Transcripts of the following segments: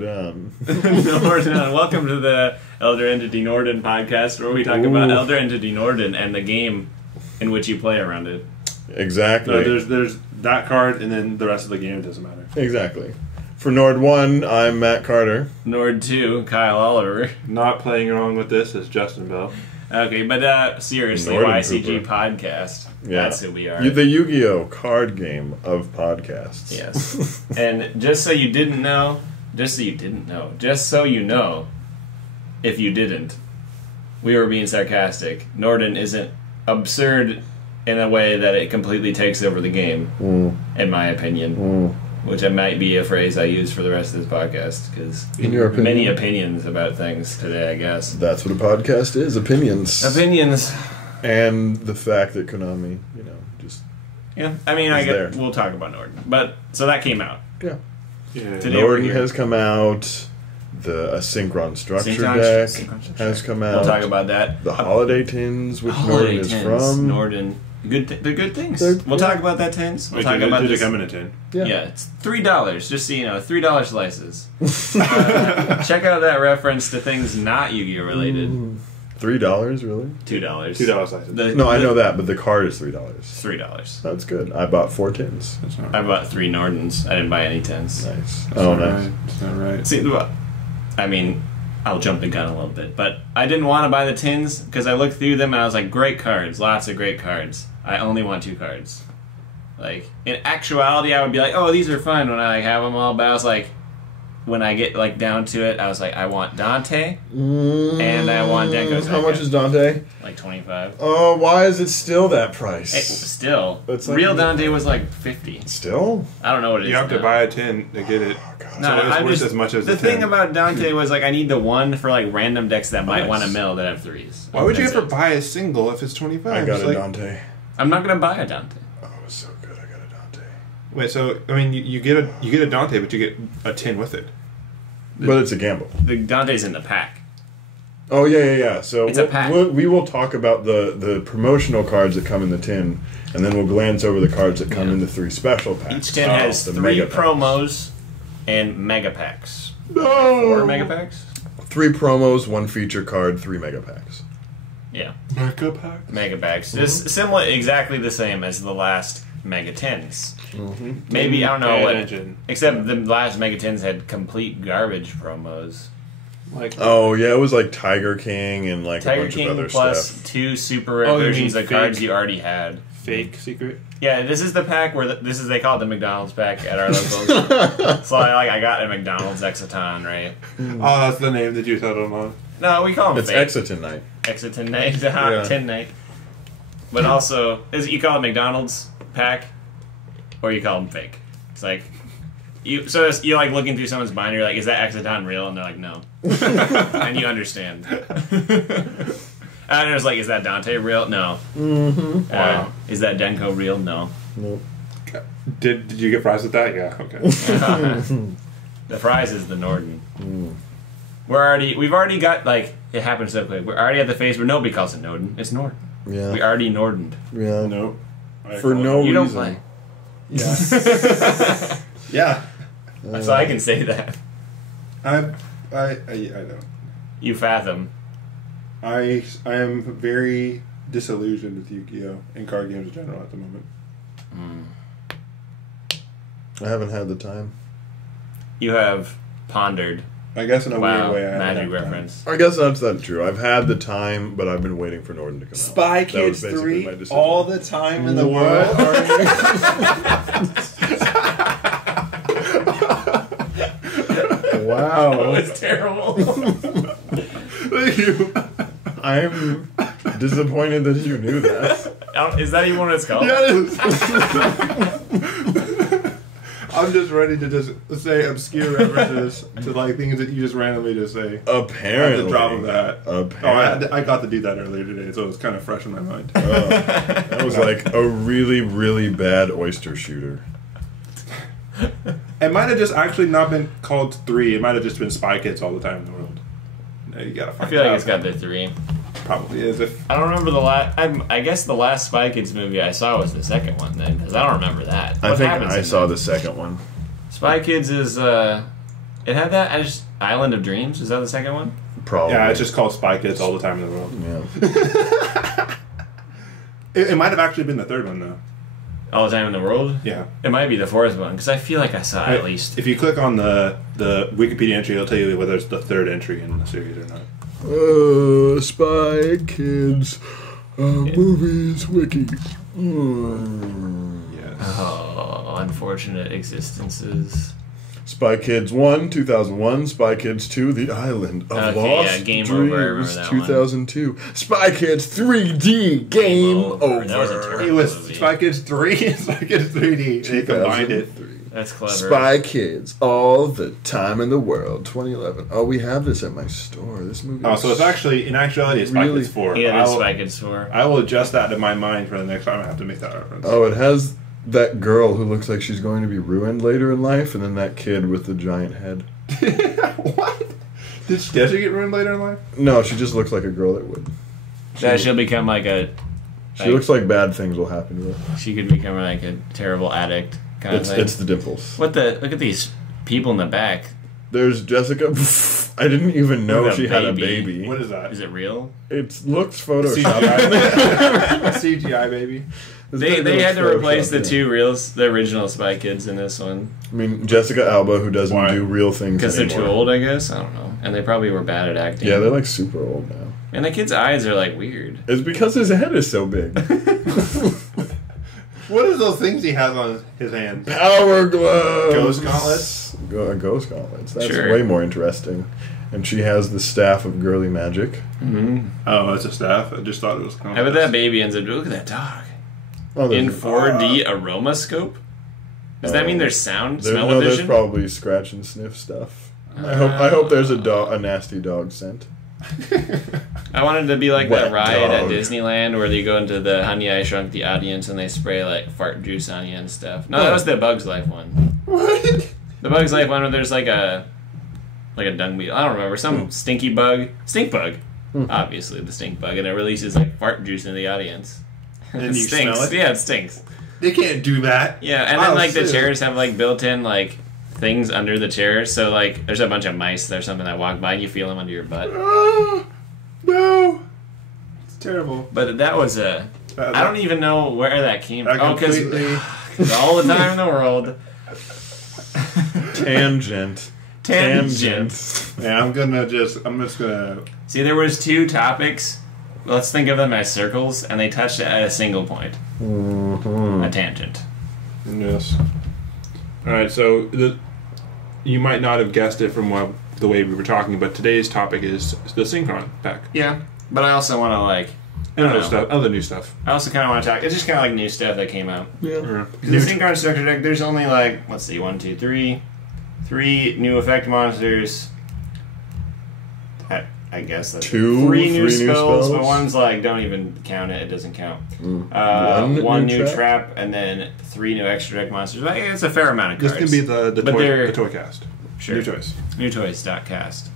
Nordon. Nordon. Welcome to the Elder Entity Nordon podcast, where we talk about Elder Entity Nordon and the game in which you play around it. Exactly. No, there's that card, and then the rest of the game doesn't matter. Exactly. For Nord 1, I'm Matt Carter. Nord 2, Kyle Oliver. Not playing along with this is Justen Bell. Okay, but seriously, Nordon YCG Cooper. Podcast. Yeah. That's who we are. The Yugioh card game of podcasts. Yes. And just so you know, if you didn't, we were being sarcastic. Nordon isn't absurd in a way that it completely takes over the game, in my opinion. Which might be a phrase I use for the rest of this podcast, because many opinions about things today, I guess. That's what a podcast is, opinions. Opinions. And the fact that Konami, just... Yeah, I mean, we'll talk about Nordon. But, so that came out. Yeah. Today Nordon has come out. A Synchron structure deck has come out. We'll talk about that. The holiday tins, which Nordon is from. Nordon. They're good things. We'll talk about that tins. We'll talk about this. Did it come in a tin? Yeah, it's $3. Just so you know, $3 slices. Check out that reference to things not Yu-Gi-Oh related. $3, really? $2. $2 slices. I know that, but the card is $3. $3. That's good. I bought 4 tins. I bought 3 Nordons. I didn't buy any tins. Nice. That's nice. That's not right. See, I mean, I'll jump the gun a little bit, but I didn't want to buy the tins because I looked through them and I was like, great cards, lots of great cards. I only want 2 cards. Like, in actuality, I would be like, oh, these are fun when I have them all, but I was like, when I get down to it, I was like, I want Dante and I want Denko's. How much is Dante? Like 25. Oh, why is it still that price? Still, like real Dante was like 50. Still? I don't know what it is. You have to buy a tin to get it. Oh, God. No, it's worth as much as the thing about Dante was like I need the one for like random decks that might want to mill that have 3s. Why would you ever buy a single if it's 25? I got a Dante. I'm not gonna buy a Dante. Oh, it was so good. I got a Dante. Wait, so I mean, you get a Dante, but you get a tin with it. But it's a gamble. The Dante's in the pack. Oh, yeah. So it's a pack. We will talk about the promotional cards that come in the tin, and then we'll glance over the cards that come in the 3 special packs. Each tin has 3 promos and mega packs. No! 4 mega packs? 3 promos, 1 feature card, 3 mega packs. Yeah. Mega packs? Mega packs. Just similar, exactly the same as the last Mega Tins. Maybe, I don't know what... Except the last Mega Tins had complete garbage promos. Oh, yeah, it was like Tiger King and like Tiger a bunch King of other plus stuff. 2 super rare versions of cards you already had. Fake secret? Yeah, this is the pack where they call it the McDonald's pack at our locals. So I got a McDonald's Exciton, right? Oh, that's the name that you settled on. No, we call them It's fake. Exciton Night. Exciton Night, Tin Night. But also, you call it McDonald's pack, or you call them fake. It's like you're like looking through someone's binder, you're like, is that Exciton real? And they're like, no. And you understand. And it was like, is that Dante real? No. Wow. Is that Denko real? No. Nope. Did you get fries with that? Yeah. Okay. The prize is the Nordon. We've already got it happened so quick. We're already at the phase where nobody calls it Nordon. It's Nordon. Yeah. We already Nordened. Yeah. Nope. For no reason. You don't play. Yeah. Yeah. So I can say that. I don't. You fathom. I am very disillusioned with Yu-Gi-Oh! And card games in general at the moment. I haven't had the time. You have pondered. I guess in a weird way I haven't magic had reference. I guess that's not true. I've had the time, but I've been waiting for Nordon to come out. Spy That Kids was basically 3, my decision. all the time in the world. Wow. That was terrible. Thank you. I'm disappointed that you knew that. Is that even what it's called? Yeah, it is. I'm just ready to just say obscure references to things that you just randomly just say. Apparently. At the drop of that. Apparently. I got to do that earlier today, so it was kind of fresh in my mind. That was like a really, really bad oyster shooter. It might have just actually not been called 3. It might have just been Spy Kids all the time in the world. No, you gotta find I feel like out. it's got the 3. Probably is. I don't remember the last... I guess the last Spy Kids movie I saw was the second one then, because I don't remember that. I What think happens I in saw that? the second one. Spy Kids is It had that. Island of Dreams. Is that the second one? Probably. Yeah, it's just called Spy Kids all the time in the world. Yeah. It might have actually been the third one though. All the time in the world. Yeah. It might be the fourth one because I feel like I saw at least. If you click on the Wikipedia entry, it'll tell you whether it's the third entry in the series or not. Spy Kids movies wiki. Yes. Oh, unfortunate existences. Spy Kids 1, 2001. Spy Kids 2, The Island of Lost Game Dreams, Over. I remember that 2002. Spy Kids 3D, Game Over. That was a terrible It was movie. Spy Kids 3 and Spy Kids 3D. They combined it. 2003. That's clever. Spy Kids, all the time in the world, 2011. Oh, we have this at my store. This movie. Oh, so it's actually, in actuality, it's Spy Really? Kids 4. Yeah, that's Spy Kids 4. I will adjust that in my mind for the next time I have to make that reference. Oh, it has that girl who looks like she's going to be ruined later in life, and then that kid with the giant head. What? Does she get ruined later in life? No, she just looks like a girl that would. She'll become like a. She looks like bad things will happen to her. She could become like a terrible addict kind of thing. It's the dimples. Look at these people in the back. There's Jessica. I didn't even know With a she had a baby. baby. What is that? Is it real? It looks photoshopped. A CGI baby. They had to replace the the original Spy Kids in this one. I mean, Jessica Alba, who doesn't Why? do real things Because they're anymore. too old, I guess. I don't know. And they probably were bad at acting. Yeah, they're like super old now. And the kid's eyes are like weird. It's because his head is so big. What is those things he has on his hands? Power gloves. Ghost gauntlets? Ghost gauntlets. That's Sure. way more interesting. And she has the staff of girly magic. Mm-hmm. Oh, it's a staff? I just thought it was How about that baby ends up, look at that dog. Oh, In there's- 4D aroma scope? Does that mean there's sound, There's smell-o-vision? probably scratch and sniff stuff. I hope there's a nasty dog scent. I wanted to be like Wet that ride at dog. Disneyland where you go into the Honey I Shrunk the Audience and they spray like fart juice on you and stuff. No, that was the Bugs Life one. What? The Bugs Life one where there's like a dung beetle. I don't remember. Some stinky bug. Stink bug. Obviously the stink bug. And it releases like fart juice into the audience. And It you stinks. smell it? Yeah, it stinks. They can't do that. Yeah, and then I'll like the sue. chairs have like built-in like things under the chairs. So like there's a bunch of mice or something that walk by and you feel them under your butt. Oh, no. It's terrible. But that was a... I don't even know where that came from. Oh, because all the time in the world. Tangent. Tangent. Yeah, I'm just gonna... See, there was two topics. Let's think of them as circles, and they touched at a single point. Mm-hmm. A tangent. Yes. Alright, so you might not have guessed it from the way we were talking, but today's topic is the Synchron pack. Yeah, but I also want to like... And I don't know. other new stuff. I also kind of want to talk... It's just kind of like new stuff that came out. Yeah. Because the Synchron structure deck, there's only like, let's see, 1, 2, 3. 3 new effect monsters. I guess that's Two, 3 new three new spells, but spells? one's like, don't even count it, it doesn't count. One new new trap, and then 3 new extra deck monsters. But it's a fair amount of This cards. can be the But they're- toy cast. Sure. New toys. New toys.cast.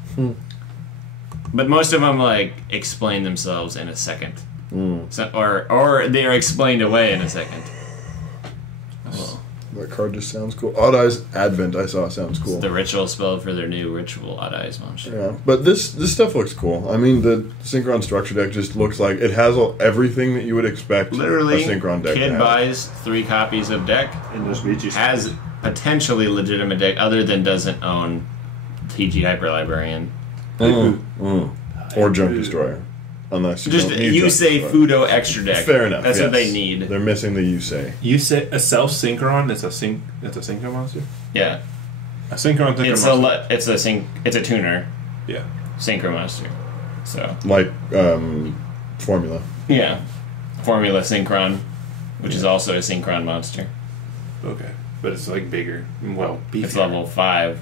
But most of them like explain themselves in a second. So, or they are explained away in a second. That card just sounds cool. Odd Eyes Advent I saw sounds cool. The ritual spell for their new ritual Odd Eyes monster. Yeah, but this stuff looks cool. I mean, the Synchron structure deck just looks like it has everything that you would expect Literally, a Synchron deck to kid have. buys 3 copies of deck, And there's Ouija has potentially legitimate deck other than doesn't own TG Hyper Librarian. Or Junk Destroyer. Unless you Just don't need you Junk say Destroyer. Fudo extra deck. Fair enough. That's what yes. they need. They're missing the you say. You say a self-synchron? It's a synchron monster? Yeah, A synchron monster? it's a tuner Yeah. synchro monster. So Like Formula. yeah, Formula Synchron, which is also a Synchron monster. Okay. But it's like bigger. Well, beefier. It's level 5.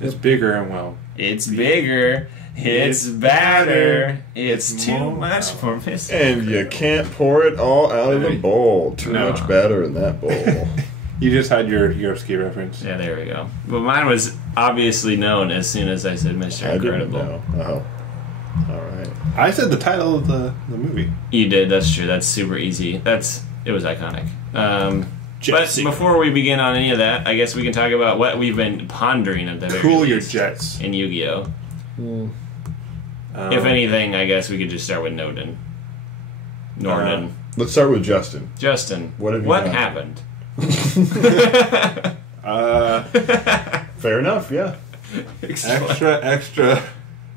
It's bigger and well. It's bigger. It's badder. It's too more much for Miss. And you can't pour it all out of the bowl. Too No. much batter in that bowl. You just had your Ski reference. Yeah, there we go. But mine was obviously known as soon as I said Mr. I didn't Incredible. know. Oh. Alright. I said the title of the movie. You did, that's true. That's super easy. It was iconic. But before we begin on any of that, I guess we can talk about what we've been pondering at the very Cool your least jets. in Yu-Gi-Oh. If anything, I guess we could just start with Nordon. Let's start with Justen. Justen, What happened? Fair enough, yeah. Extra.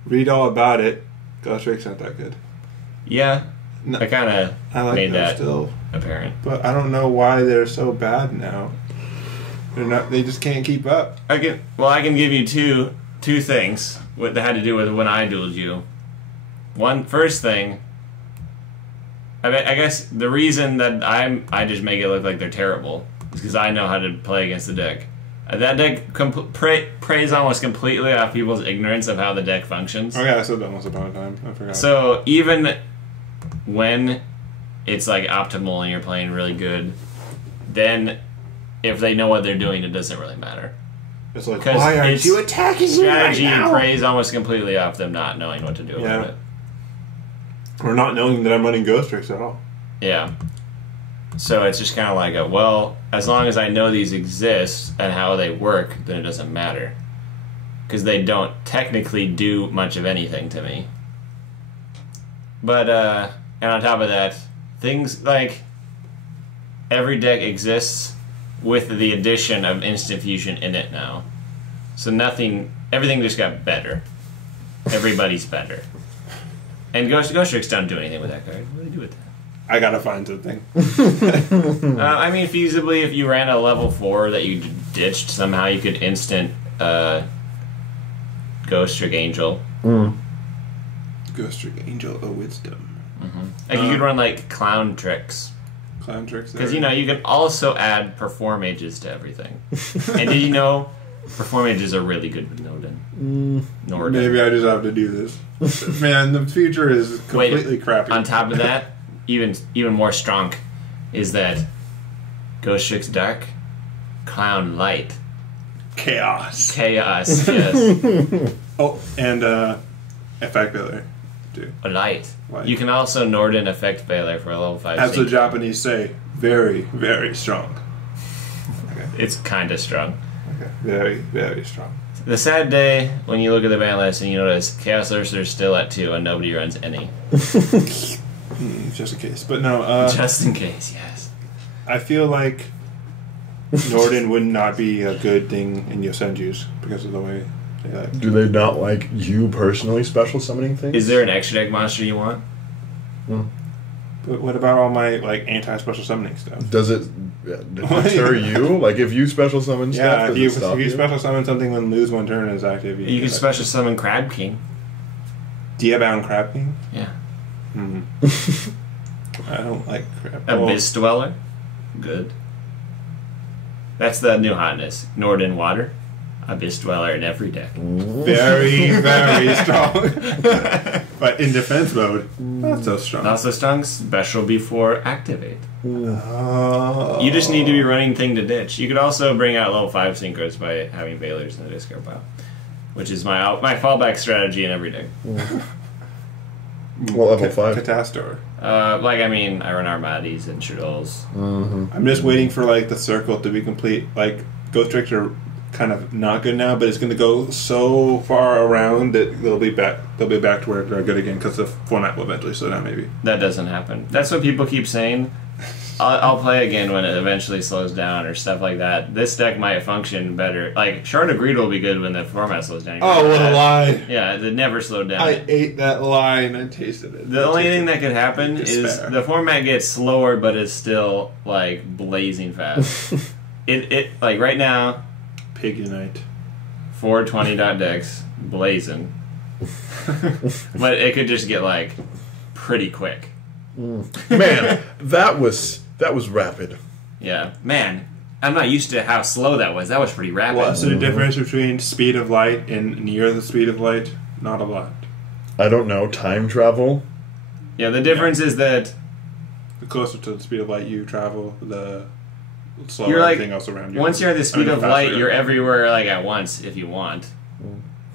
Read all about it. Ghost Trick's not that good. Yeah, No, I kind of like made them that still, apparent. but I don't know why they're so bad now. They're not. They just can't keep up. I can give you two things that had to do with when I dueled you. First thing, I guess the reason that I just make it look like they're terrible is because I know how to play against the deck. That deck preys almost completely off people's ignorance of how the deck functions. Oh yeah, I said that once upon a time. I forgot. So even when it's like optimal and you're playing really good, then if they know what they're doing, it doesn't really matter. It's like, why aren't you attacking me right strategy now? preys almost completely off them not knowing what to do about it. Or not knowing that I'm running Ghost Tricks at all. Yeah. So it's just kind of like as long as I know these exist and how they work, then it doesn't matter. Because they don't technically do much of anything to me. But, and on top of that, things like every deck exists with the addition of Instant Fusion in it now. So everything just got better. Everybody's better. And Ghost Tricks don't do anything with that card. What do they do with that? I gotta find something. I mean, feasibly, if you ran a level 4 that you ditched, somehow you could instant Ghost Trick Angel. Ghost Trick Angel of Wisdom. Like you could run like Clown Tricks. Clown Tricks. Because you can also add Perform Mages to everything. And did you know Perform Mages are really good with Nordon? Maybe I just have to do this. Man, the future is completely crappy. On top of that, even more strong is that Ghost Trick's Dark, Clown Light. Chaos, yes. Oh, and Effect Veiler, too. A light. You can also Nordon Effect Veiler for a level 5. As the Japanese say, very, very strong. Okay. It's kind of strong. Okay. Very, very strong. The sad day when you look at the ban list and you notice Chaos Ursa's still at 2 and nobody runs any. Just in case. But no, just in case, yes. I feel like Nordon would not be a good thing in Yosenju's because of the way they like. Do they not like you personally special summoning things? Is there an extra deck monster you want? But what about all my like anti-special summoning stuff? Does it deter you? Like if you special summon stuff, if you special summon something when lose one turn is active, you can special summon Crab King. Diabound Crab King? Yeah. I don't like crab. Abyss Dweller. Good. That's the new hotness. Nordon Water. Abyss Dweller in every deck. Very, very strong. But in defense mode, not so strong. Not so strong. Special before activate. You just need to be running thing to ditch. You could also bring out level 5 synchros by having Veilers in the discard pile, which is my fallback strategy in every deck. What level 5? Catastor. I run Armadis and Shadows. I'm just waiting for like the circle to be complete. Like Ghost Tricks are kind of not good now, but it's going to go so far around that they'll be back to where they're good again because the format will eventually slow down. Maybe that doesn't happen. That's what people keep saying. I'll play again when it eventually slows down or stuff like that. This deck might function better. Like Shard of Greed will be good when the format slows down. Oh, what a lie! Yeah, it never slowed down. I ate that lie and I tasted it. The only thing that could happen is the format gets slower, but it's still like blazing fast. it like right now. Pig Unite. 420 decks blazing. But it could just get like pretty quick. Man, that was rapid. Yeah, man, I'm not used to how slow that was. That was pretty rapid. What's the difference between speed of light and near the speed of light? Not a lot. I don't know. Time travel? Yeah, the difference is that the closer to the speed of light you travel, the slower you're like, everything else around you. Once you're at the speed of light, you're everywhere like at once if you want.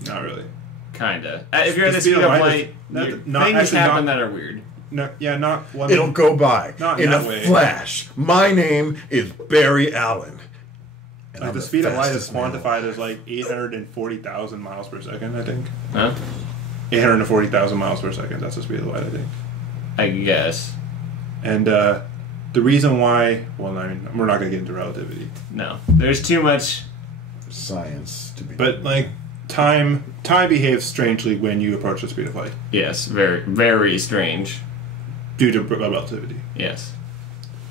Not really. Kinda. If you're at the speed of light, things happen that are weird. No, yeah, not one. It'll go by Not in in a that way. flash. My name is Barry Allen. And Like I'm the speed of light is fastest man quantified as like 840,000 miles per second, I think. Huh? 840,000 miles per second. That's the speed of light, I think. I guess. And the reason why, well, I mean, we're not going to get into relativity, No. There's too much. science to be. but like time behaves strangely when you approach the speed of light Yes, very, very strange. due to relativity. Yes.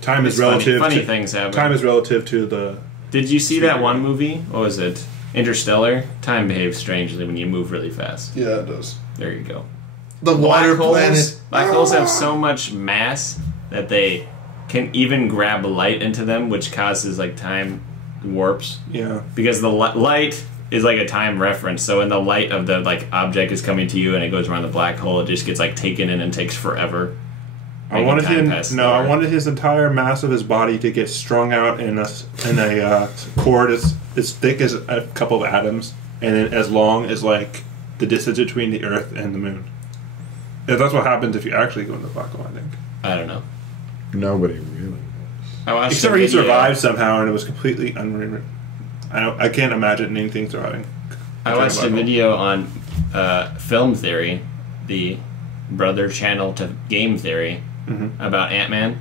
Time is It's funny- relative. funny to, things happen. Time is relative to the. Did you see that one movie? What was it? Interstellar? Time behaves strangely when you move really fast. yeah, it does. There you go. The water planet. Black holes have so much mass that they can even grab light into them, which causes like time warps. Yeah. Because the light is like a time reference. So when the light of the like object is coming to you and it goes around the black hole, it just gets like taken in and takes forever. I wanted time him. pass No, I slower. wanted his entire mass of his body to get strung out in a cord as thick as a couple of atoms, and then as long as like the distance between the Earth and the Moon. Yeah, that's what happens if you actually go into the black hole, I think. I don't know. Nobody really knows. I watched Except a for he video- survived somehow, and it was completely unreal. I can't imagine anything surviving. I watched a video on film theory, the brother channel to game theory, about Ant-Man,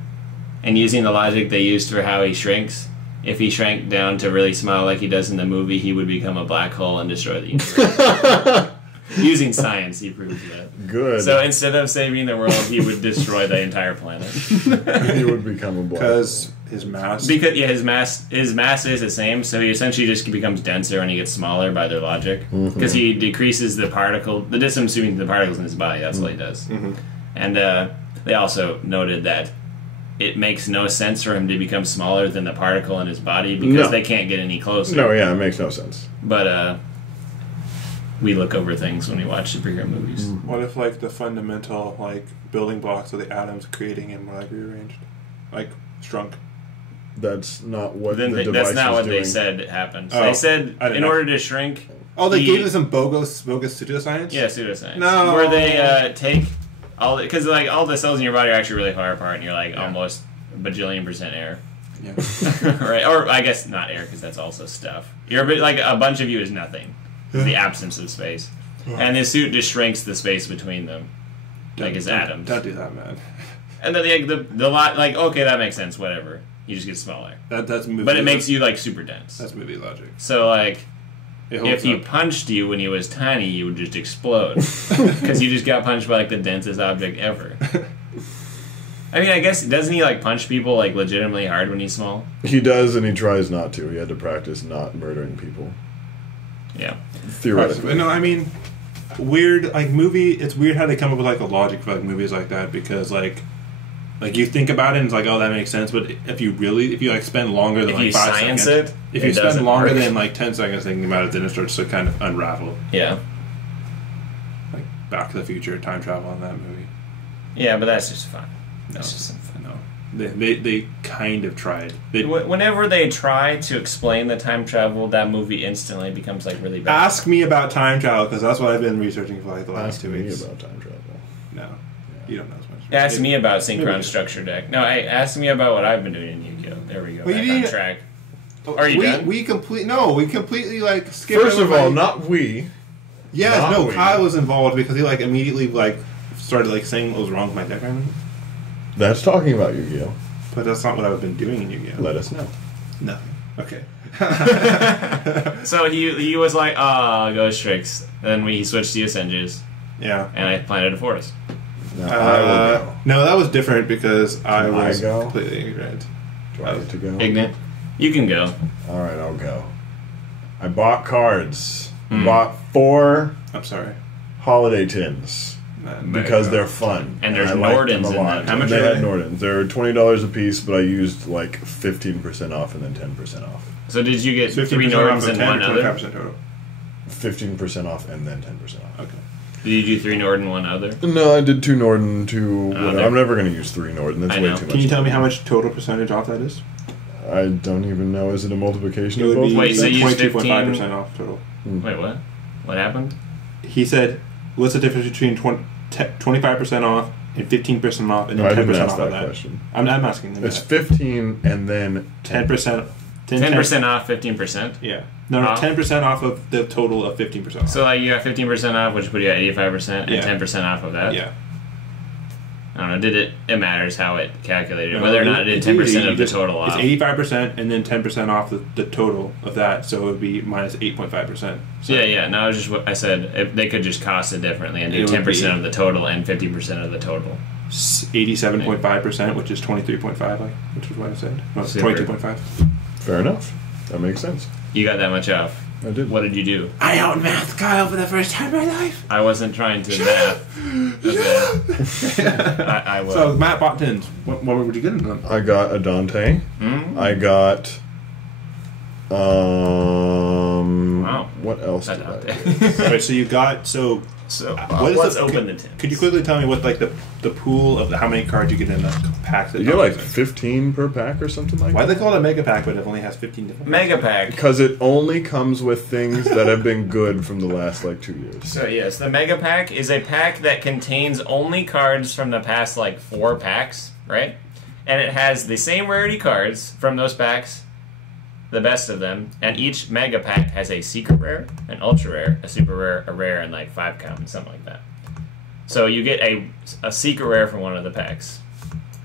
and using the logic they used for how he shrinks. If he shrank down to really small like he does in the movie, he would become a black hole and destroy the universe. Using science, he proves that. Good. So instead of saving the world, he would destroy the entire planet. he would become a black. Because his mass. Because yeah, his mass is the same, so he essentially just becomes denser when he gets smaller by their logic. Because he decreases the distance between the particles in his body. That's what he does. And they also noted that it makes no sense for him to become smaller than the particle in his body because No. they can't get any closer. No, yeah, it makes no sense. But we look over things when we watch superhero movies. What if like the fundamental like building blocks of the atoms creating him were like rearranged, like shrunk? That's not what Then the they, device that's not is what doing. they said happened. Oh, They said I didn't in know. order to shrink. Oh, they he- gave us some bogus pseudoscience. Yeah, pseudoscience. No. Where they take all because like all the cells in your body are actually really far apart, and you're like almost a bajillion% air, Yeah. right? Or I guess not air because that's also stuff. You're like a bunch of you is nothing. It's the absence of space, and his suit just shrinks the space between them, like his atoms. Don't do that, man. And then the lot like okay, that makes sense. Whatever, you just get smaller, That's movie. but it makes you like super dense. That's movie logic. So like. It holds If he up. punched you when he was tiny, you would just explode. Because you just got punched by, like, the densest object ever. I mean, I guess, doesn't he, like, punch people, like, legitimately hard when he's small? He does, and he tries not to. He had to practice not murdering people. Yeah. Theoretically. No, I mean, weird, like, movie, it's weird how they come up with, like, a logic for, like, movies like that, because, like, you think about it and it's like, oh, that makes sense, but if you, like, spend longer than, If like, you 5 science seconds... it, If it you spend doesn't longer work. than, like, 10 seconds thinking about it, then it starts to kind of unravel. Yeah. Like, Back to the Future, time travel in that movie. Yeah, but that's just fun. No, That's just some fun. no. They kind of tried. Whenever they try to explain the time travel, that movie instantly becomes, like, really bad. Ask me about time travel, because that's what I've been researching for, like, the last Ask 2 me weeks. about time travel. No. You don't know as much. Ask me about Maybe. synchron structure deck. No, ask me about what I've been doing in Yugioh. There we go. Well, you Back on didn't- track. Are you done? We completely like skipped. First of over all, my- not we. Yes, not no. we. Kyle was involved because he like immediately like started like saying what was wrong with my deck. I mean, That's talking about Yu-Gi-Oh. but that's not what I've been doing in Yu-Gi-Oh. Let us know. Nothing. Okay. So he was like, Ghost Tricks. Then he switched to Ascenges, Yeah. and I planted a forest. Now I will go. No, that was different because I Can I was go? completely ignorant. Do I get to go? Ignite. You can go. All right, I'll go. I bought cards. Bought 4 I'm sorry. holiday tins because they're fun. And there's I like Nordons them a in lot. them. How much They are had they? Nordons. They're $20 a piece, but I used like 15% off and then 10% off. So did you get 3 15% off Nordons of and 10 one or other? 25% total. 15% off and then 10% off. Okay. Did you do 3 Norden, one other? No, I did 2 Norden, 2... there- I'm never going to use 3 Norden. That's I way know. too much. Can you tell me how much total percentage off that is? I don't even know. Is it a multiplication It of would both? be Wait, so you used 22.5% off total. Wait, what? What happened? He said, "What's the difference between 25% off and 15% off, and No, then I 10% didn't off ask of that that. question. I'm asking them It's that. 15 and then 10%. 10% off, 15%. Yeah. No, Off. 10% off of the total of 15% off. So like you got 15% off, which put you at 85%, and Yeah. 10% off of that. yeah. I don't know. It matters how it calculated, No, whether or not it did it's 10% easy. of the total off. It's 85% and then 10% off the total of that, so it would be minus 8.5%. So Yeah. No, I was just what I said. If they could just cost it differently and do It would 10% be- of the total and 50% of the total. 87.5%, which is 23.5, which is what I said. No, it's Super. 22.5. fair enough. That makes sense. You got that much off. I did. What did you do? I outmathed Kyle for the first time in my life. I wasn't trying to math. Okay. I will. So Matt bought tins. What would you get in them? I got a Dante. Mm. I got. Wow. What else That did I out get? there. Alright, so you got So what is let's the- open the tin. Could you quickly tell me what like the pool of how many cards you get in a pack? That You get like Dante is in? 15 per pack or something like Why that. do they call it a mega pack, but it only has 15 different? Mega pack. Because it only comes with things that have been good from the last like 2 years. So yes, the Mega Pack is a pack that contains only cards from the past like 4 packs, right? And it has the same rarity cards from those packs, the best of them, and each Mega Pack has a secret rare, an ultra rare, a super rare, a rare, and like 5 common, something like that. So you get a secret rare from one of the packs,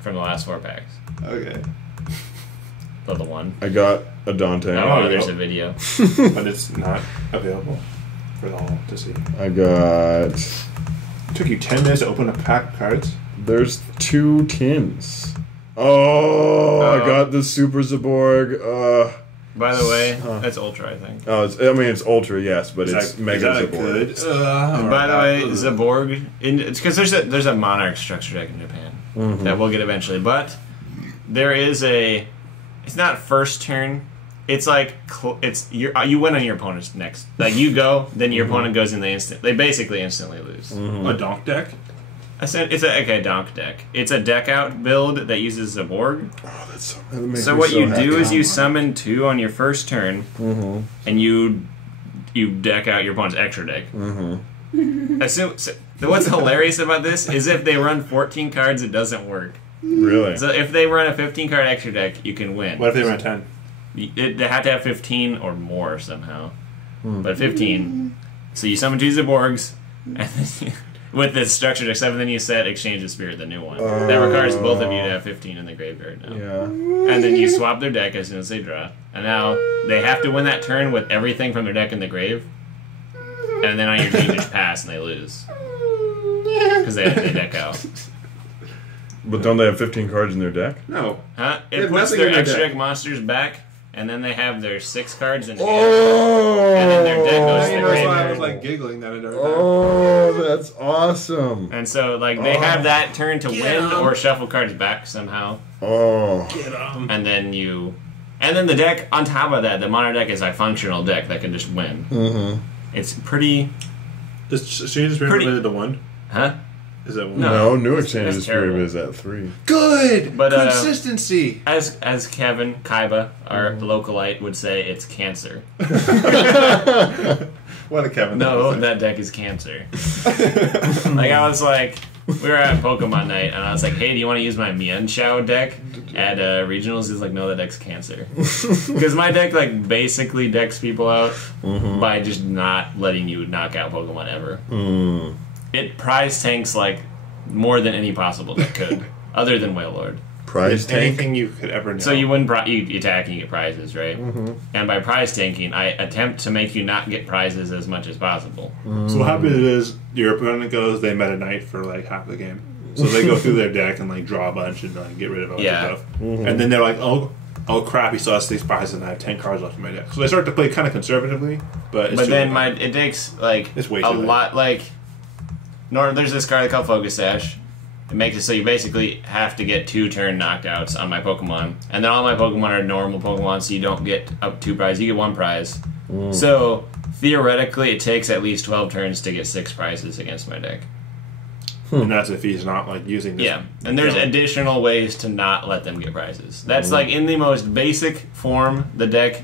from the last 4 packs. Okay, Level 1. I got a Dante. Oh, there's a video. but it's not available for all to see. I got. It took you 10 minutes to open a pack of cards. There's 2 tins. Oh, I got the Super Zaborg. By the way, that's Ultra, I think. It's Ultra, yes, but it's Mega Zaborg. Zaborg. Good. By the way, Zaborg, it's because there's a Monarch structure deck in Japan that we'll get eventually, but there is it's not first turn. It's like you win on your opponent's next. Like you go, then your opponent goes, and they basically instantly lose. A donk deck. I said it's a donk deck. It's a deck out build that uses Zaborg. Oh, that makes So me what you happy. do is you summon 2 on your first turn, and you deck out your opponent's extra deck. What's hilarious about this is if they run 14 cards, it doesn't work. Really? So if they run a 15 card extra deck, you can win. What if they run 10? They have to have 15 or more somehow. But 15. So you summon 2 Zaborgs, and then with the structure deck 7, then you set Exchange of Spirit, the new one. That requires both of you to have 15 in the graveyard now. Yeah. And then you swap their deck as soon as they draw. And now they have to win that turn with everything from their deck in the grave. And then on your turn you just pass and they lose. Because they deck out. But don't they have 15 cards in their deck? No. Huh? They It have puts nothing their in their extra deck. deck monsters back, and then they have their 6 cards in hand. Oh! And then their deck goes to the That's why I graveyard. was like giggling that it Oh, that's awesome. And so, like, they have that turn to win or shuffle cards back somehow. Oh. Get 'em. And then And then the deck, on top of that, the mono deck is a functional deck that can just win. It's pretty... Does Exchange of Spirit Pretty- related to 1? Huh? Is that 1? No. No, New Exchange That's of Spirit terrible. is at 3. Good! But, Consistency! As Kevin Kaiba, our localite, would say, it's cancer. What a Kevin. No, that deck is cancer. Like, I was like... We were at Pokemon night, and I was like, hey, do you want to use my Mienshao deck at regionals? He's like, no, that deck's cancer. Because my deck, like, basically decks people out by just not letting you knock out Pokemon ever. It prize tanks, like, more than any possible deck could, other than Wailord. Prize tank? Anything you could ever know. So you win, you attack and you get prizes, right? And by prize tanking, I attempt to make you not get prizes as much as possible. So what happens is your opponent goes, they meta knight for like half the game. So they go through their deck and like draw a bunch and like get rid of all Yeah. their stuff. And then they're like, oh crap, he still has 6 prizes and I have 10 cards left in my deck. So they start to play kind of conservatively, but it's But too then late. it takes like It's way a too late. lot. Like, there's this card called Focus Sash. It makes it so you basically have to get 2 turn knockouts on my Pokemon, and then all my Pokemon are normal Pokemon, so you don't get up 2 prizes. You get 1 prize. So theoretically, it takes at least 12 turns to get 6 prizes against my deck. And that's if he's not like using this. Yeah, and there's Yeah. additional ways to not let them get prizes. That's like in the most basic form. The deck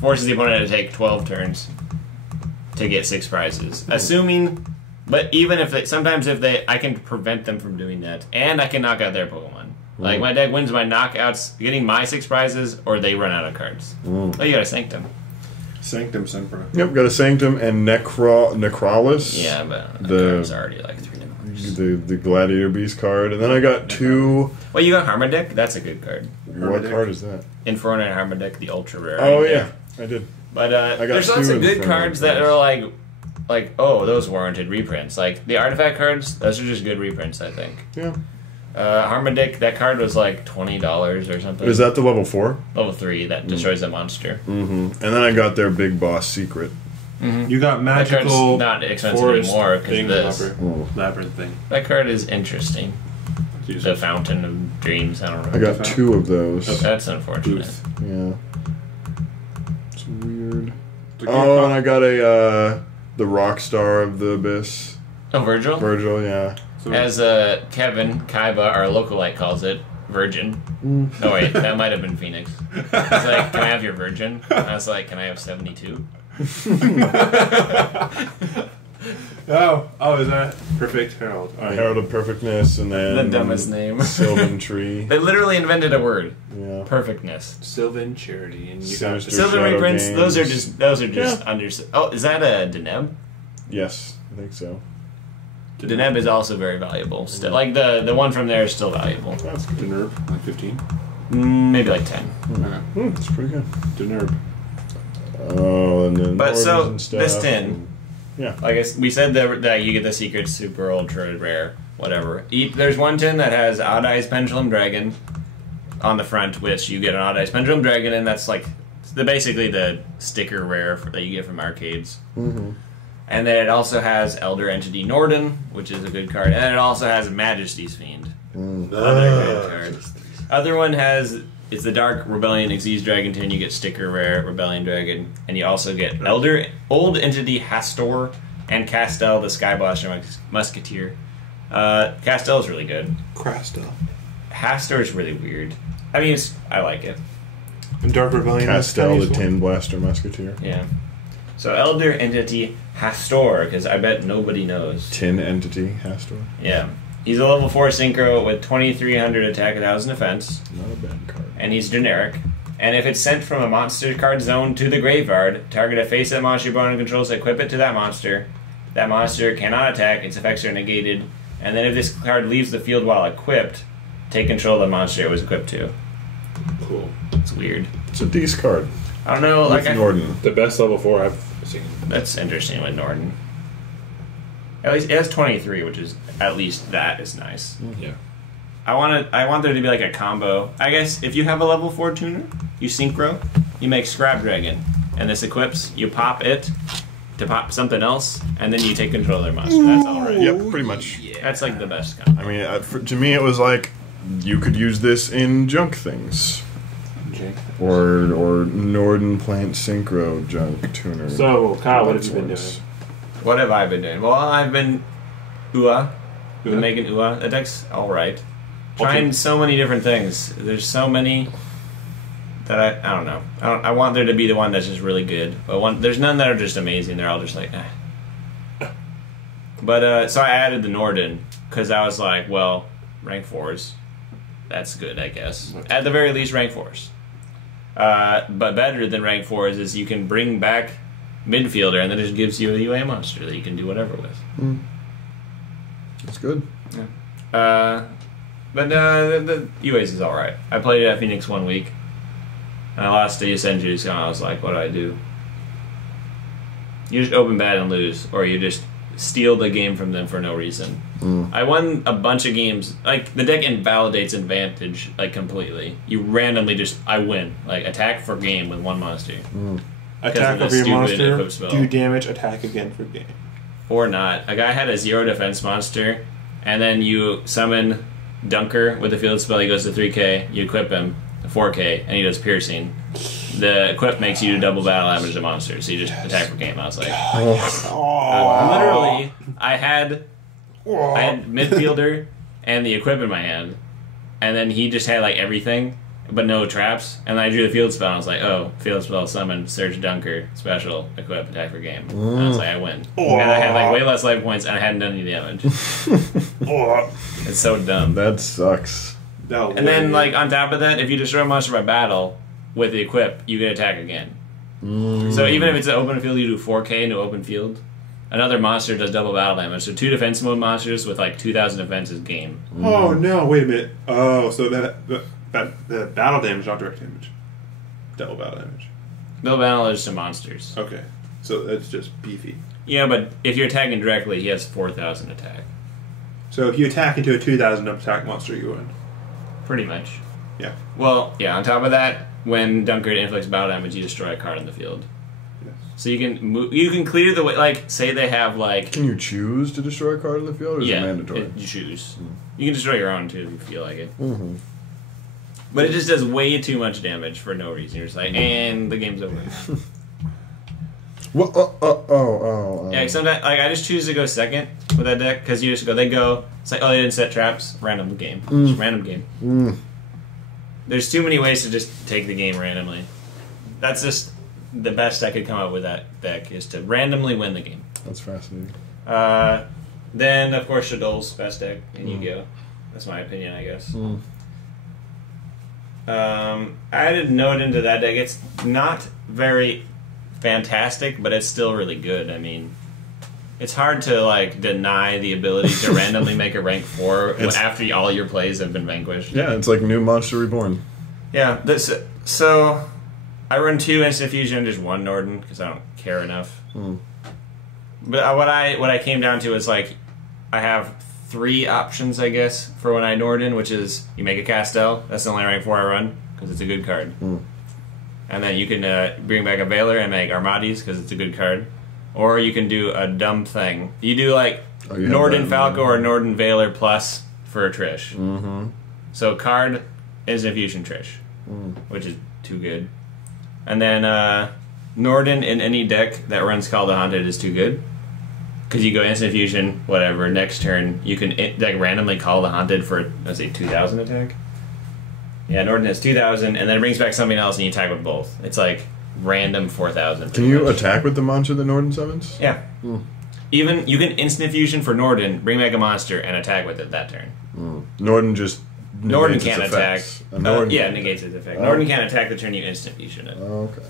forces the opponent to take 12 turns to get 6 prizes, assuming But even if sometimes if I can prevent them from doing that, and I can knock out their Pokemon. Like, my deck wins my knockouts, getting my 6 prizes, or they run out of cards. Oh, you got a Sanctum. Sanctum Sempra. Yep, got a Sanctum and Necrolis. Yeah, but the card's already like $3. The Gladiator Beast card, and then I got 2. Well, you got Harmadic? That's a good card. What card is that? Inferno and Harmadic, the ultra rare. Oh, yeah, I did. But there's lots of good cards that are like, oh, those warranted reprints. Like, the artifact cards, those are just good reprints, I think. Yeah. Harmadic, that card was like $20 or something. Is that the level 4? Level 3, that destroys a monster. Mm-hmm. And then I got their Big Boss Secret. Mm-hmm. You got magical. Not expensive anymore because this labyrinth thing. That card is interesting. The Fountain of Dreams. I don't know. I got 2 of those. Oh, that's unfortunate. Yeah. It's weird. Oh, and I got a the Rock Star of the Abyss. Oh, Virgil. Virgil, yeah. As Kevin Kaiba, our localite, calls it, Virgin. Oh wait, that might have been Phoenix. He's like, "Can I have your Virgin?" And I was like, "Can I have 72?" Oh, is that Perfect Herald? Right. Herald of Perfectness, and then the dumbest name, Sylvan Tree. They literally invented a word. Yeah. Perfectness. Sylvan Charity, and you Sinister got Sylvan Shadow reprints. Games. Those are just under. Oh, is that a Deneb? Yes, I think so. Deneb is also very valuable. Still, like the one from there is still valuable. That's good. Deneb, like 15. Maybe like 10. That's pretty good. Deneb. Oh, and then. But so and stuff, this tin. Yeah. Like we said that you get the secret super ultra rare whatever. There's one tin that has Odd Eyes Pendulum Dragon on the front, which you get an Odd Eyes Pendulum Dragon, and that's like basically the sticker rare that you get from arcades. Mm-hmm. And then it also has Elder Entity Nordon, which is a good card, and it also has Majesty's Fiend. Another good card. Other one it's the Dark Rebellion Xyz Dragon tin. You get sticker rare Rebellion Dragon, and you also get Old Entity Hastor and Castel the Skyblaster Musketeer. Castel is really good. Crastel. Hastor is really weird. I mean, I like it. And Dark Rebellion. Castel the Tin Blaster Musketeer. Yeah. So Elder Entity Hastor, because I bet nobody knows. Tin Entity Hastor. Yeah. He's a level 4 synchro with 2300 attack, 1000 defense. Not a bad card. And he's generic. And if it's sent from a monster card zone to the graveyard, target a face-up monster your opponent controls, equip it to that monster. That monster cannot attack, its effects are negated. And then if this card leaves the field while equipped, take control of the monster it was equipped to. Cool. It's weird. It's a decent card. I don't know, like Nordon. The best level 4 I've seen. That's interesting with Nordon. At least it has 23, which is at least that is nice. Yeah. I want there to be like a combo. I guess if you have a level 4 tuner, you synchro, you make Scrap Dragon, and this equips, you pop it to pop something else, and then you take control of their monster. That's all right. Yep, pretty much. Yeah. That's like the best combo. I mean, to me, it was like you could use this in junk things. Or Norden Plant Synchro Junk Tuner. So, Kyle, what have you been doing? What have I been doing? Well, I've been been making UA. That deck's alright. Trying so many different things. There's so many that I don't know. I want there to be the one that's just really good. But there's none that are just amazing. They're all just like, eh. But, so I added the Norden, because I was like, well, rank 4s. That's good, I guess. At the very least, rank 4s. But better than rank 4s is you can bring back midfielder, and then it just gives you a UA monster that you can do whatever with. That's good. Yeah. But the UAs is alright. I played it at Phoenix 1 week, and I lost to Eccentric C, and I was like, what do I do? You just open bad and lose, or you just steal the game from them for no reason. I won a bunch of games. Like, the deck invalidates advantage, like, completely. You randomly I win. Like, attack for game with one monster. Attack of your monster, do damage, attack again for game. Or not. A guy had a 0 defense monster, and then you summon Dunker with a field spell, he goes to 3k, you equip him, 4k, and he does piercing. The equip makes you double battle damage to monsters, so you just attack for game. I was like, literally, I had midfielder and the equip in my hand, and then he just had like everything, but no traps. And I drew the field spell, and I was like, oh, field spell, summon, Surge Dunker, special, equip, attack for game. And I was like, I win. And I had like way less life points, and I hadn't done any damage. It's so dumb. That sucks. No, and then, like, on top of that, if you destroy a monster by battle with the equip, you can attack again. So even if it's an open field, you do 4k into open field. Another monster does double battle damage. So 2 defense mode monsters with like 2,000 defense is game. Oh no! Wait a minute. Oh, so the battle damage, not direct damage. Double battle damage. Double battle is to monsters. Okay, so that's just beefy. Yeah, but if you're attacking directly, he has 4,000 attack. So if you attack into a 2,000 attack monster, you win. Pretty much. Yeah. Well, yeah. On top of that, when Dunker inflicts battle damage, you destroy a card on the field. So you can move, you can clear the way. Like, say they have like. Can you choose to destroy a card in the field, or is it mandatory? You choose. You can destroy your own too if you feel like it. But it just does way too much damage for no reason. You're just like, and the game's over. Well, Yeah, sometimes like I just choose to go second with that deck because you just go. They go. It's like, oh, they didn't set traps. Random game. Just random game. There's too many ways to just take the game randomly. That's just. The best I could come up with that deck is to randomly win the game. That's fascinating. Then, of course, Shadol's best deck in Yugioh. That's my opinion, I guess. I added Nordon into that deck. It's not very fantastic, but it's still really good. I mean, it's hard to like deny the ability to randomly make a rank 4 after all your plays have been vanquished. Yeah, it's like new Monster Reborn. Yeah, so... I run 2 instant fusion and just 1 Nordon because I don't care enough. But what I came down to is like I have 3 options, I guess, for when I Nordon, which is you make a Castel. That's the only rank 4 I run because it's a good card. And then you can bring back a Veiler and make Armades because it's a good card. Or you can do a dumb thing. You do like Nordon Falco or Nordon Veiler plus for a Trish. So card instant fusion Trish, which is too good. And then Nordon in any deck that runs Call the Haunted is too good. Because you go instant fusion, whatever, next turn you can like randomly Call the Haunted for, let's say, 2,000 attack. Yeah, Nordon has 2,000, and then it brings back something else and you attack with both. It's like random 4,000. Can you attack with the monster that Nordon summons? Yeah. Even, you can instant fusion for Nordon, bring back a monster, and attack with it that turn. Nordon just... Nordon can't attack. Nordon negates its effect. Nordon can't attack the turn you instant fusion it. Okay.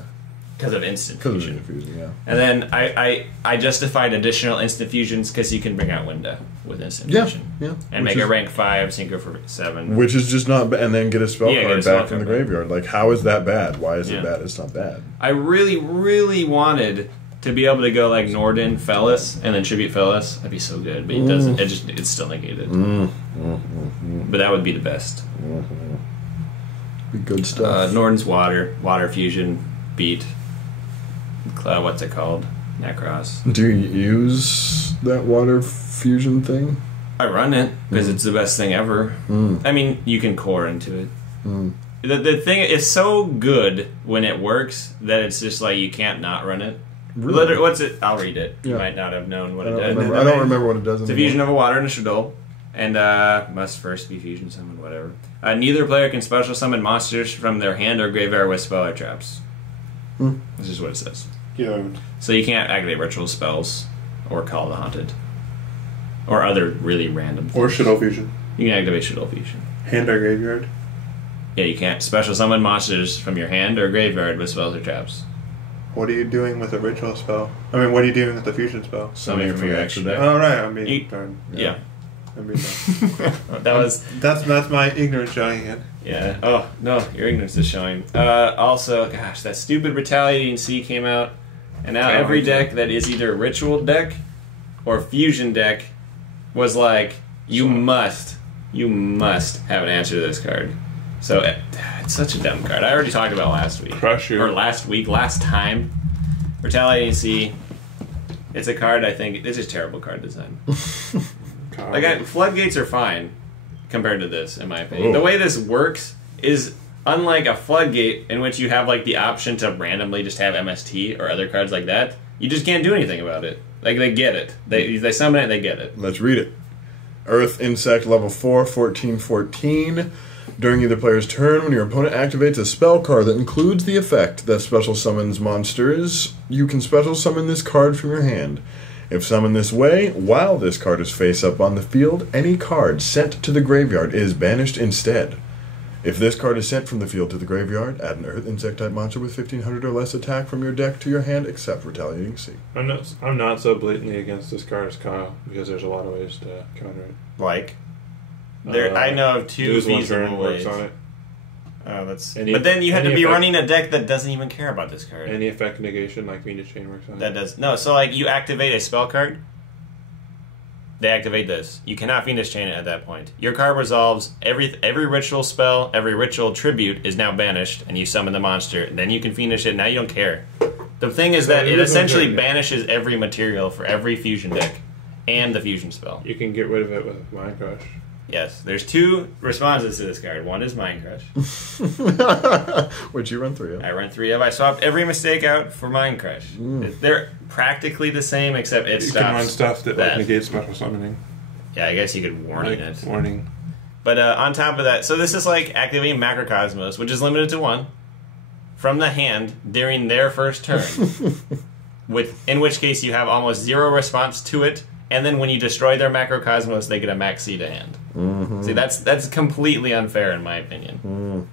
Because of instant fusion. Yeah. And then I justified additional instant fusions because you can bring out Winda with instant fusion. Yeah. And make a rank 5 synchro for 7. Which is just not bad. And then get a spell card back from the graveyard. Like, how is that bad? Why is it bad? It's not bad. I really, really wanted to be able to go like Nordon, Fellas, and then tribute Fellas. That'd be so good. But it doesn't. It's still negated. But that would be the best. Be good stuff. Nordon's water fusion, beat. What's it called? Necros. Do you use that water fusion thing? I run it because it's the best thing ever. I mean, you can core into it. The thing is so good when it works that it's just like you can't not run it. Really? What's it? I'll read it. You might not have known what it does. I don't remember what it does. It's a fusion of a water and a Shadol. And must first be fusion summoned, whatever. Neither player can special summon monsters from their hand or graveyard with spell or traps. This is what it says. Yeah. So you can't activate ritual spells or Call the Haunted. Or other really random things. Or Shadol Fusion. You can activate Shadol Fusion. Hand or graveyard? Yeah, you can't special summon monsters from your hand or graveyard with spells or traps. What are you doing with a ritual spell? I mean, what are you doing with the fusion spell? Summoning from your extra deck. Oh, right. I mean, darn. Yeah. I mean, that's my ignorance showing again. Yeah. Oh no, your ignorance is showing. Also, gosh, that stupid Retaliating C came out, and now every deck that is either a ritual deck or fusion deck was like, you must have an answer to this card. So it's such a dumb card. I already talked about last week. Crush you. Or last time. Retaliating C. It's a card I think this is terrible card design. Like floodgates are fine compared to this, in my opinion. The way this works is unlike a floodgate in which you have like the option to randomly just have MST or other cards like that. You just can't do anything about it. Like they get it. They summon it. They get it. Let's read it. Earth Insect level 4, 14/14. During either player's turn, when your opponent activates a spell card that includes the effect that special summons monsters, you can special summon this card from your hand. If summoned this way, while this card is face up on the field, any card sent to the graveyard is banished instead. If this card is sent from the field to the graveyard, add an Earth Insect type monster with 1500 or less attack from your deck to your hand, except Retaliating C. I'm not so blatantly against this card as Kyle, because there's a lot of ways to counter it. Like? I know of two feasible ways. Works on it. But then you have to be running a deck that doesn't even care about this card. Any effect negation, like Venus Chain works on it. So like you activate a spell card, they activate this. You cannot Venus Chain it at that point. Your card resolves every ritual spell, every ritual tribute is now banished, and you summon the monster. Then you can Venus it. Now you don't care. The thing is that it essentially banishes every material for every fusion deck, and the fusion spell. You can get rid of it with Mind Crush. Yes, there's two responses to this card. One is Mind Crush. Which you run 3 of. I run 3 of. I swapped every mistake out for Mind Crush. They're practically the same, except it stops. You can run stuff that like, negates special summoning. Yeah, I guess you could warning it. Warning. But on top of that, so this is like activating Macrocosmos, which is limited to 1, from the hand during their first turn. In which case you have almost 0 response to it. And then when you destroy their Macrocosmos, they get a Max C to hand. See, that's completely unfair in my opinion.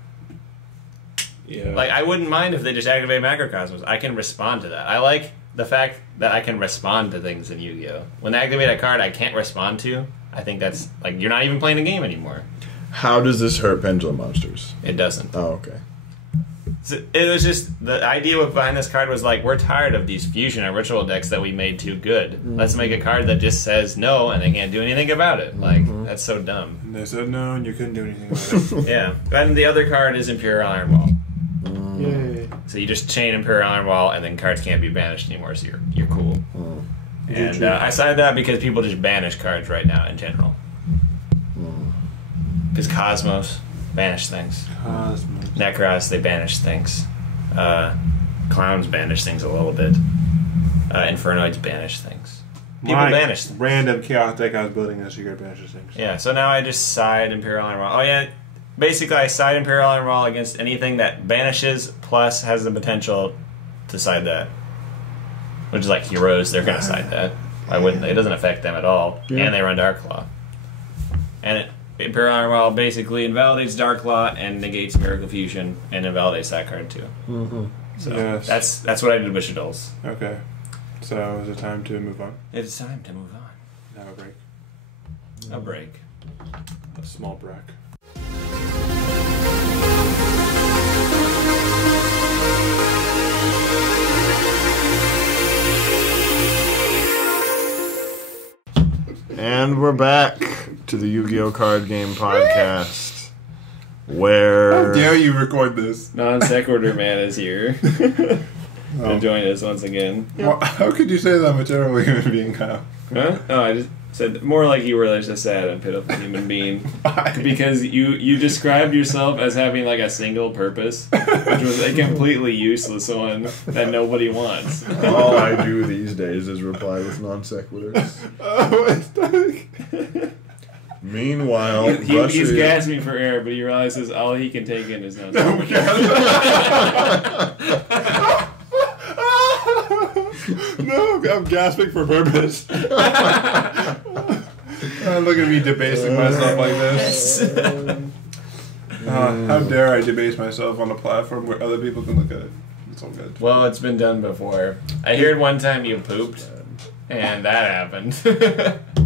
Yeah. Like, I wouldn't mind if they just activate Macrocosmos. I can respond to that. I like the fact that I can respond to things in Yu-Gi-Oh! When they activate a card I can't respond to, I think that's, like, you're not even playing the game anymore. How does this hurt Pendulum monsters? It doesn't. Oh, okay. So it was just, the idea behind this card was like, we're tired of these fusion and ritual decks that we made too good. Let's make a card that just says no and they can't do anything about it. Like, that's so dumb. And they said no and you couldn't do anything about it. Yeah. And the other card is Imperial Iron Wall. Yay. So you just chain Imperial Iron Wall and then cards can't be banished anymore, so you're cool. And I cited that because people just banish cards right now in general. Because Cosmos banish things. Necros, they banish things. Clowns banish things a little bit. Infernoids banish things. People banish things. Random chaos deck I was building this year banishes things. Yeah, so now I just side Imperial Iron Wall. Oh yeah, basically I side Imperial Iron Wall against anything that banishes plus has the potential to side that. Which is like heroes, they're gonna side that. Why wouldn't they? It doesn't affect them at all. Yeah. And they run Dark Claw. And Imperial Iron Wall basically invalidates Dark Claw and negates Miracle Fusion and invalidates that card too. So yes. that's what I did with Shadows. Okay. So is it time to move on? It's time to move on. Have a break. A break. A small break. And we're back to the Yu-Gi-Oh! Card Game Podcast, where... How dare you record this? Non Sequitur Man is here to join us once again. Well, how could you say that I'm a terrible human being, Kyle? Huh? Oh, I just said more like you were just a sad and pitiful human being. Because you described yourself as having like a single purpose, which was a completely useless one that nobody wants. All I do these days is reply with non sequiturs. Oh, my stomach. Meanwhile, he's gasping for air, but he realizes all he can take in is non sequiturs. No, I'm gasping for purpose. Look at me debasing myself like this. How dare I debase myself on a platform where other people can look at it? It's all good. Well, it's been done before. I heard one time you pooped, and that happened.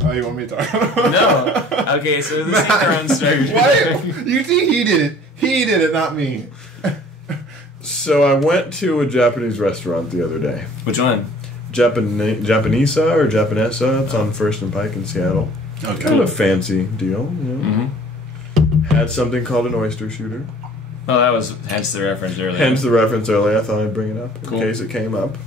Oh, you want me to talk about it? No. Okay, so the Synchron started. Why? You see, he did it. He did it, not me. So I went to a Japanese restaurant the other day. Which one? Japanesa or Japanesa. It's on First and Pike in Seattle. Okay. Kind of a fancy deal. You know? Had something called an oyster shooter. Well, that was hence the reference earlier. Hence the reference earlier. I thought I'd bring it up in case it came up.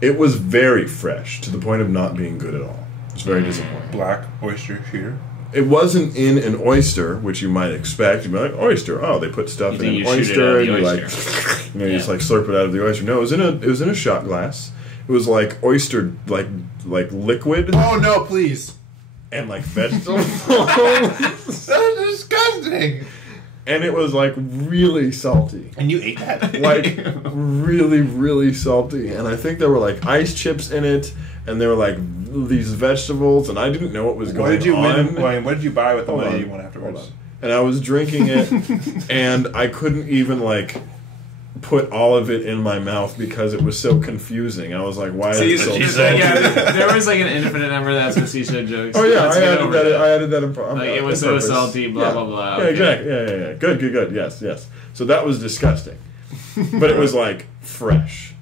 It was very fresh to the point of not being good at all. It was very disappointing. Black oyster shooter. It wasn't in an oyster, which you might expect. You'd be like, oyster. Oh, they put stuff in an oyster, and you like, you just like slurp it out of the oyster. No, it was in a shot glass. It was like oyster, like liquid. Oh no, please! And like vegetable. That's disgusting. and it was like really salty. And you ate that? Like really, really salty. And I think there were like ice chips in it, and there were like these vegetables, and I didn't know what was going on. What did you buy with the Hold money on, you won afterwards? hold on. And I was drinking it, and I couldn't even like put all of it in my mouth because it was so confusing. I was like, "Why is it so salty?" Yeah, there was like an infinite number of that's what she said jokes. Oh yeah, Let's I get added over that. it. I added that in. Like it was so salty. Blah blah blah. Yeah, Okay. exactly. Yeah. Good. Yes. So that was disgusting, but it was like fresh.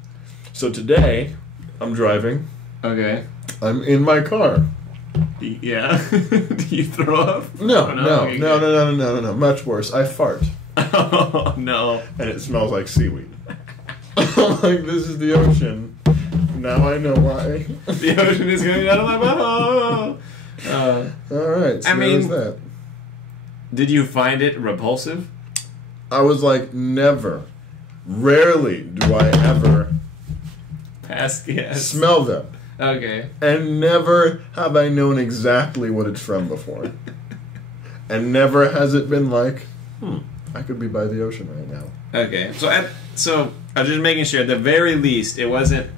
So today, I'm driving. Okay. I'm in my car. Yeah. Do you throw up? No. Okay, good. No. Much worse. I fart, Oh no. and it smells like seaweed. I'm like, this is the ocean. Now I know why. The ocean is going out of my mouth. All right. So I mean- there's that. Did you find it repulsive? I was like, never. Rarely do I ever Pass yes. smell them. Okay. And never have I known exactly what it's from before. And never has it been like, I could be by the ocean right now. Okay. So I was just making sure. At the very least, it wasn't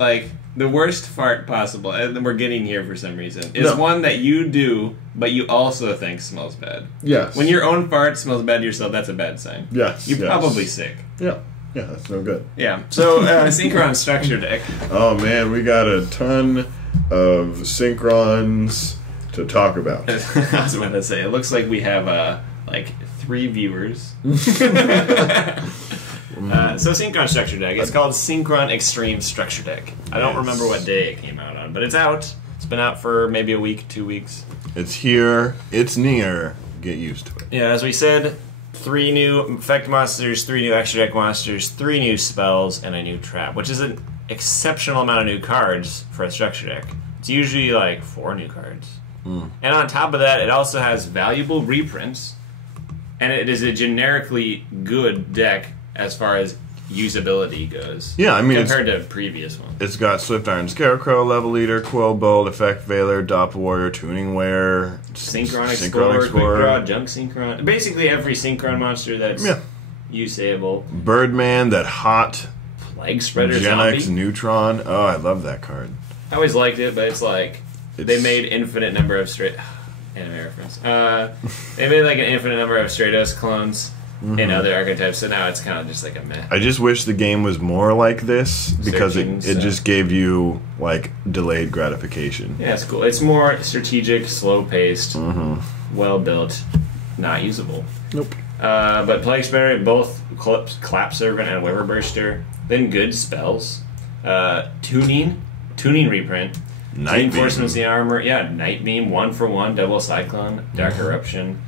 like the worst fart possible. And we're getting here for some reason. Is No. one that you do, but you also think smells bad. Yes. When your own fart smells bad to yourself, that's a bad sign. Yes. You're yes. probably sick. Yeah. Yeah, that's no good. Yeah. So Synchron structure deck. Oh man, we got a ton of Synchrons to talk about. I was about to say, it looks like we have like 3 viewers. So Synchron structure deck. It's called Synchron Extreme Structure Deck. I don't remember what day it came out on, but it's out. It's been out for maybe a week, 2 weeks. It's here. It's near. Get used to it. Yeah, as we said, 3 new effect monsters, 3 new extra deck monsters, 3 new spells, and a new trap, which is an exceptional amount of new cards for a structure deck. It's usually like 4 new cards. And on top of that, it also has valuable reprints, and it is a generically good deck as far as usability goes. Yeah, I mean, compared to previous ones. It's got Swift Iron Scarecrow, Level Leader, Quill Bolt, Effect Veiler, Doppel Warrior, Tuning Wear, Synchron Explorer, Quick Draw, Junk Synchron. Basically every Synchron monster that's usable. Birdman, that hot Plague Spreader Gen zombie. X Neutron. Oh, I love that card. I always liked it, but it's like they made infinite number of straight anime reference. They made like an infinite number of Stratos clones in other archetypes, so now it's kind of just like a meh. I just wish the game was more like this because it just gave you like delayed gratification. Yeah, it's cool. It's more strategic, slow paced, well built, not usable. Nope. But Plague Spreader, both Clap Servant and Weaver Burster, then good spells. Tuning reprint. Night Reinforcements the armor. Yeah, Night Beam, 1-for-1, Double Cyclone, Dark Eruption.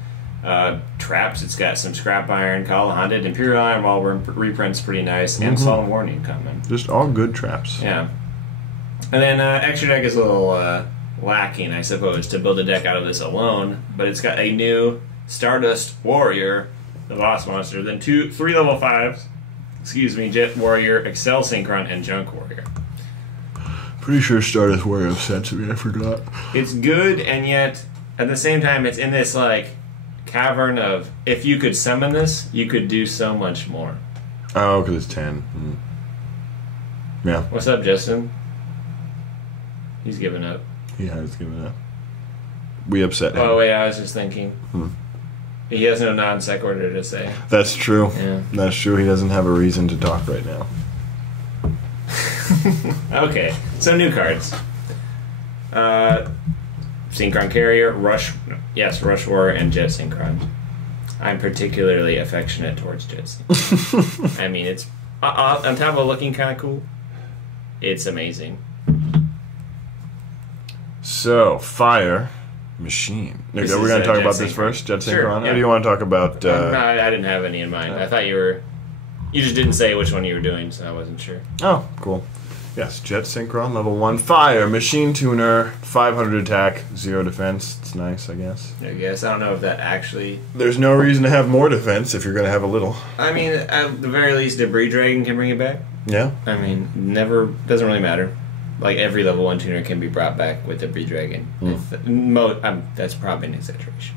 Traps, it's got some Scrap Iron, Call Haunted, Imperial Iron Wall reprint's pretty nice, and Solemn Warning coming. Just all good traps. Yeah. And then extra deck is a little lacking, I suppose, to build a deck out of this alone, but it's got a new Stardust Warrior, the boss monster, then 3 level 5s, Jet Warrior, Excel Synchron, and Junk Warrior. Pretty sure Stardust Warrior upsets me, I forgot. It's good, and yet, at the same time, it's in this, like, cavern of, if you could summon this, you could do so much more. Oh, because it's 10. Yeah. What's up, Justen? He's giving up. He has given up. We upset him. Oh, wait, I was just thinking. He has no non sequitur to say. That's true. Yeah. That's true. He doesn't have a reason to talk right now. Okay, so new cards. Synchron Carrier, Rush War, and Jet Synchron. I'm particularly affectionate towards Jet Synchron. I mean, it's on top of looking kind of cool. It's amazing. So, Fire Machine. This We're is, going to talk Jet about this Synchron. first, Jet Synchron? Sure, Or yeah. do you want to talk about... No, I didn't have any in mind. I thought you just didn't say which one you were doing, so I wasn't sure. Oh, cool. Yes, Jet Synchron, level 1. Fire, Machine Tuner, 500 attack, 0 defense. It's nice, I guess. I guess. I don't know if that actually... There's no reason to have more defense if you're going to have a little. I mean, at the very least, Debris Dragon can bring it back. Yeah? I mean, doesn't really matter. Like, every level 1 tuner can be brought back with Debris Dragon. That's probably an exaggeration.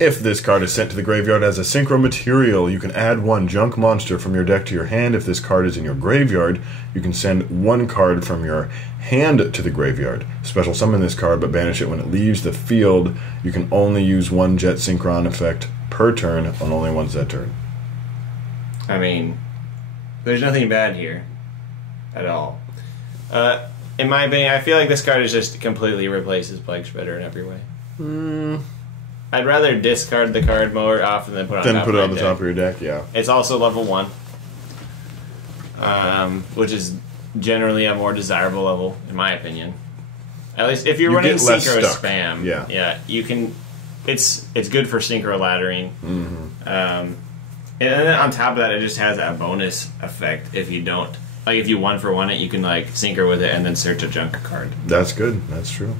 If this card is sent to the graveyard as a synchro material, you can add 1 junk monster from your deck to your hand. If this card is in your graveyard, you can send 1 card from your hand to the graveyard. Special summon this card, but banish it when it leaves the field. You can only use 1 Jet Synchron effect per turn on only once that turn. I mean, there's nothing bad here at all. In my opinion, I feel like this card is just completely replaces Plague Spreader in every way. I'd rather discard the card more often than put it on top of my deck. Top of your deck, yeah. It's also level 1, which is generally a more desirable level, in my opinion. At least if you're running synchro spam, yeah, you can. It's good for synchro laddering. And then on top of that, it just has that bonus effect. If you don't, like, if you 1-for-1 it, you can like synchro with it and then search a junk card. That's good. That's true.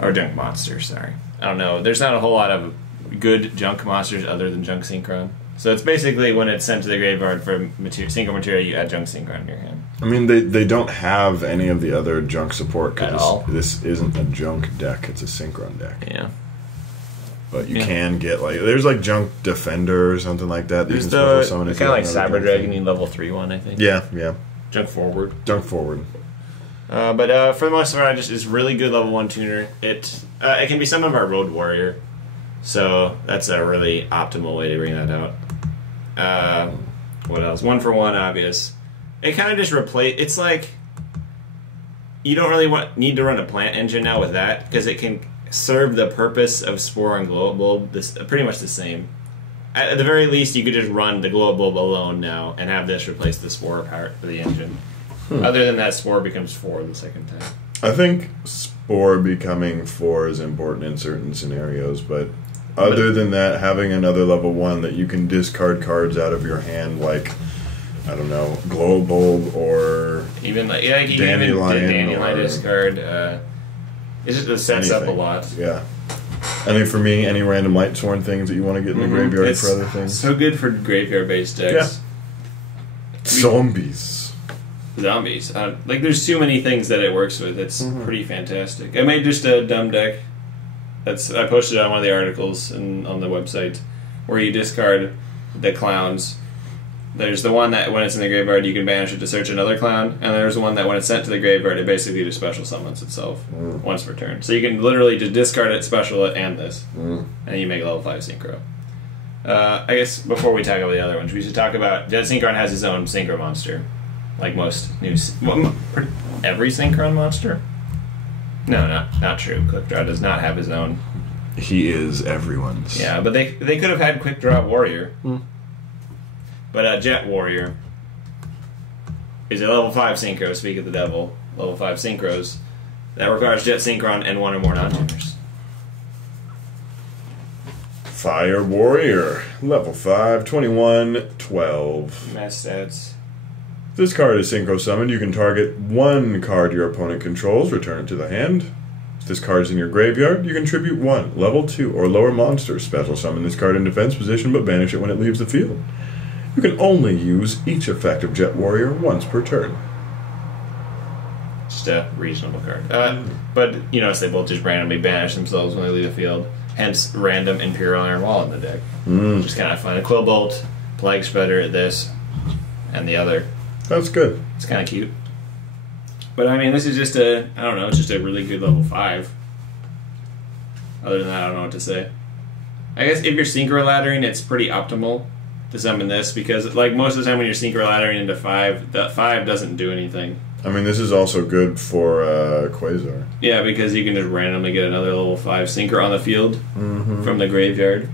Or junk monster. Sorry, I don't know. There's not a whole lot of good junk monsters other than junk synchron. So it's basically when it's sent to the graveyard for synchro material, you add junk synchron in your hand. I mean, they don't have any of the other junk support because this isn't a junk deck; it's a synchron deck. Yeah. But you can get, like, there's like junk defender or something like that. There's the kind of like Cyber Dragon, you level 3 one, I think. Yeah. Junk forward. But for the most part, it's really good level 1 tuner. It can be summoned by Road Warrior, so that's a really optimal way to bring that out. What else? 1-for-1, obvious. It kind of just it's like you don't really need to run a plant engine now with that because it can serve the purpose of Spore and Glow Bulb pretty much the same. At the very least, you could just run the Glow Bulb alone now and have this replace the Spore part for the engine. Other than that, Spore becomes 4 the second time. I think Spore becoming 4 is important in certain scenarios, but other than that, having another level 1 that you can discard cards out of your hand, like, I don't know, Glow Bulb or even like Dandelion discard. It just sets up a lot. Yeah. I think for me, any random Lightsworn things that you want to get in the graveyard for other things. So good for graveyard-based decks. Yeah. Zombies. Like, there's too many things that it works with. It's pretty fantastic. I made just a dumb deck. I posted it on one of the articles on the website where you discard the clowns. There's the one that when it's in the graveyard you can banish it to search another clown, and there's the one that when it's sent to the graveyard it basically just special summons itself once per turn. So you can literally just discard it, special it, and this, and you make a level 5 synchro. I guess before we talk about the other ones, we should talk about Jet Synchron has his own synchro monster, like most new every synchron monster. No, not true. Quick Draw does not have his own. He is everyone's. Yeah, but they could have had Quick Draw Warrior. But Jet Warrior is a level 5 synchro, speak of the devil, level 5 synchros, that requires Jet Synchron and 1 or more non-tuners. Fire Warrior, level 5, 21, 12. Mass stats. If this card is synchro summoned, you can target 1 card your opponent controls, return it to the hand. If this card is in your graveyard, you contribute 1 level 2 or lower monster. Special summon this card in defense position, but banish it when it leaves the field. You can only use each effect of Jet Warrior once per turn. Just a reasonable card. But you notice they both just randomly banish themselves when they leave the field. Hence, random Imperial Iron Wall in the deck. Which is kind of fun. A Quill Bolt, Plague Spreader, this, and the other. That's good. It's kind of cute. But I mean, this is just it's just a really good level 5. Other than that, I don't know what to say. I guess if you're synchro laddering, it's pretty optimal to summon this, because like most of the time when you're synchro laddering into 5, that 5 doesn't do anything. I mean, this is also good for Quasar. Yeah, because you can just randomly get another level 5 synchro on the field from the graveyard.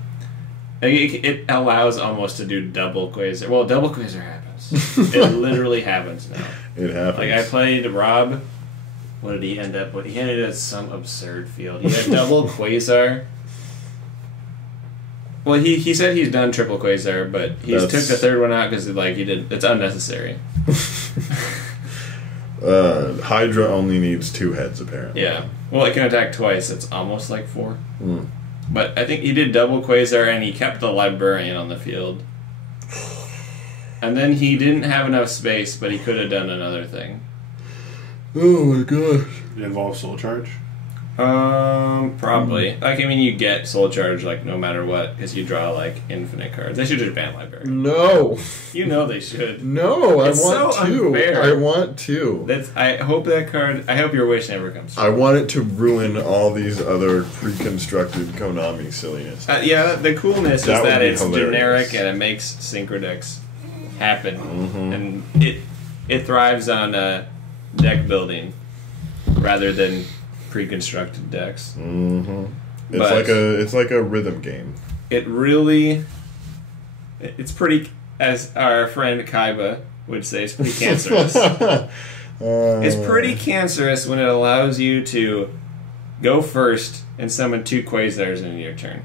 It allows almost to do double Quasar. Well, double Quasar happens. It literally happens now. It happens. Like, I played Rob. What did he end up with? He ended at some absurd field. He had double Quasar. Well, he said he's done triple Quasar, but he took the third one out because it's unnecessary. Hydra only needs 2 heads, apparently. Yeah. Well, it can attack twice. It's almost like 4. But I think he did double Quasar, and he kept the Librarian on the field. And then he didn't have enough space, but he could have done another thing. Oh my gosh. It involves Soul Charge? Probably. Like, I mean, you get Soul Charge, like, no matter what, because you draw, like, infinite cards. They should just ban Library. No. You know they should. No, It's I want so to. unfair. I want to. I hope that card... I hope your wish never comes true. I want it to ruin all these other pre-constructed Konami silliness. Yeah, the coolness is That would that be it's hilarious. generic and it makes Synchro decks happen. And it thrives on deck building rather than pre-constructed decks. It's like a rhythm game. It really... It's pretty... As our friend Kaiba would say, it's pretty cancerous. It's pretty cancerous when it allows you to go first and summon 2 Quasars in your turn.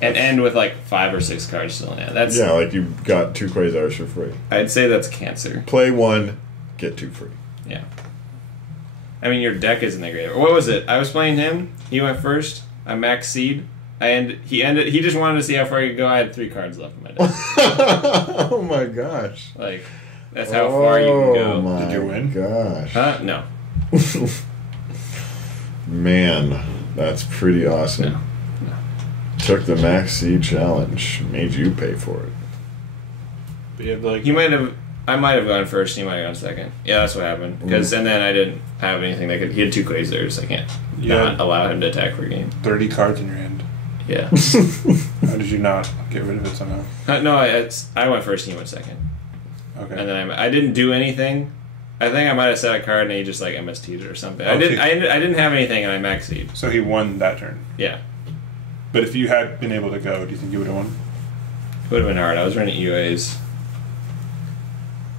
And end with like 5 or 6 cards still in hand. That's, yeah, like you got 2 Quasars for free. I'd say that's cancer. Play 1, get 2 free. Yeah. I mean, your deck isn't that great. What was it? I was playing him. He went first. I max seed. He just wanted to see how far he could go. I had 3 cards left in my deck. Oh my gosh. Like, that's how far you can go. Oh my Did you win? Gosh. No. Man, that's pretty awesome. No. Took the Max C challenge. Made you pay for it. But you have like... I might have gone first, he might have gone second. Yeah, that's what happened. And then I didn't have anything that could... He had 2 Quasars. I can't not allow him to attack for a game. 30 cards in your hand. Yeah. How did you not get rid of it somehow? No, I went first and he went second. Okay. And then I didn't do anything. I think I might have set a card and he just like MST'd it or something. Okay. I didn't have anything and I max seed. So he won that turn. Yeah. But if you had been able to go, do you think you would have won? It would have been hard. I was running UAs.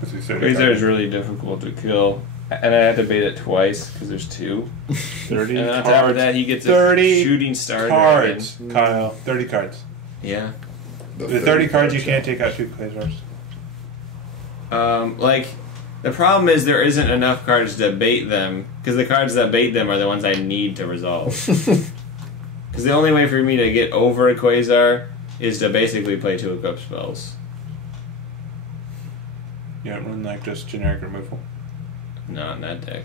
Quasar is really difficult to kill. And I had to bait it twice because there's 2. 30 and on cards. top of that, he gets a 30 shooting star cards, dragon. Kyle. 30 cards. Yeah. The 30 cards, you can't take out 2 Quasars. Like, the problem is there isn't enough cards to bait them, because the cards that bait them are the ones I need to resolve. Because the only way for me to get over a Quasar is to basically play 2 equip spells. You don't run like just generic removal. Not in that deck.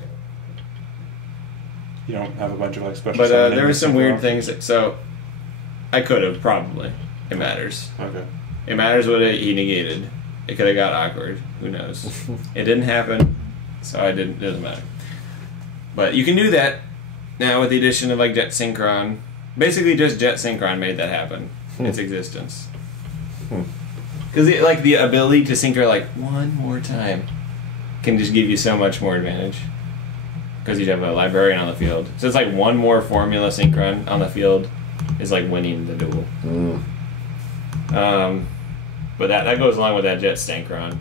You don't have a bunch of like special. But summon there were some weird Synchron? things. So I could have probably. It matters. Okay. It matters what he negated. It could have got awkward. Who knows? It didn't happen, so I didn't. It doesn't matter. But you can do that now with the addition of like Jet Synchron. Basically, just Jet Synchron made that happen. Its existence. Because like the ability to synchro like one more time can just give you so much more advantage. Because you'd have a librarian on the field. So it's like one more formula Synchron on the field is like winning the duel. But that goes along with that Jet Synchron.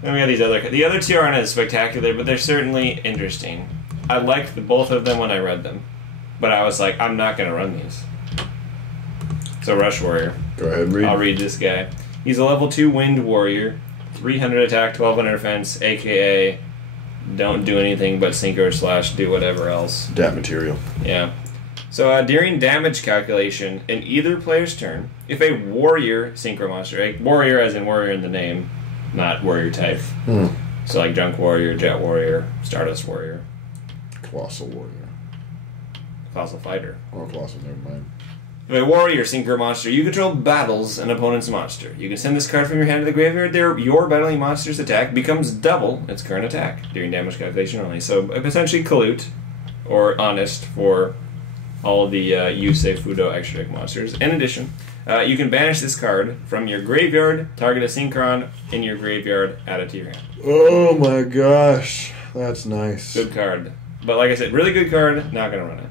Then we have these other... The other 2 aren't as spectacular, but they're certainly interesting. I liked both of them when I read them. But I was like, I'm not going to run these. So Rush Warrior. Go ahead, read. I'll read this guy. He's a level 2 Wind Warrior. 300 attack, 1200 defense, a.k.a. don't do anything but synchro / do whatever else. Dat material. Yeah. So during damage calculation in either player's turn, if a warrior synchro monster, a warrior as in warrior in the name, not warrior type. So like Junk Warrior, Jet Warrior, Stardust Warrior, Colossal Warrior. Colossal Fighter. Oh, Colossal, never mind. If a warrior synchro monster, you control battles an opponent's monster. You can send this card from your hand to the graveyard. Your battling monster's attack becomes double its current attack during damage calculation only. So essentially Kalut, or Honest for all of the Yusei Fudo extra deck monsters. In addition, you can banish this card from your graveyard, target a Synchron in your graveyard, add it to your hand. Oh my gosh, that's nice. Good card. But like I said, really good card, not going to run it.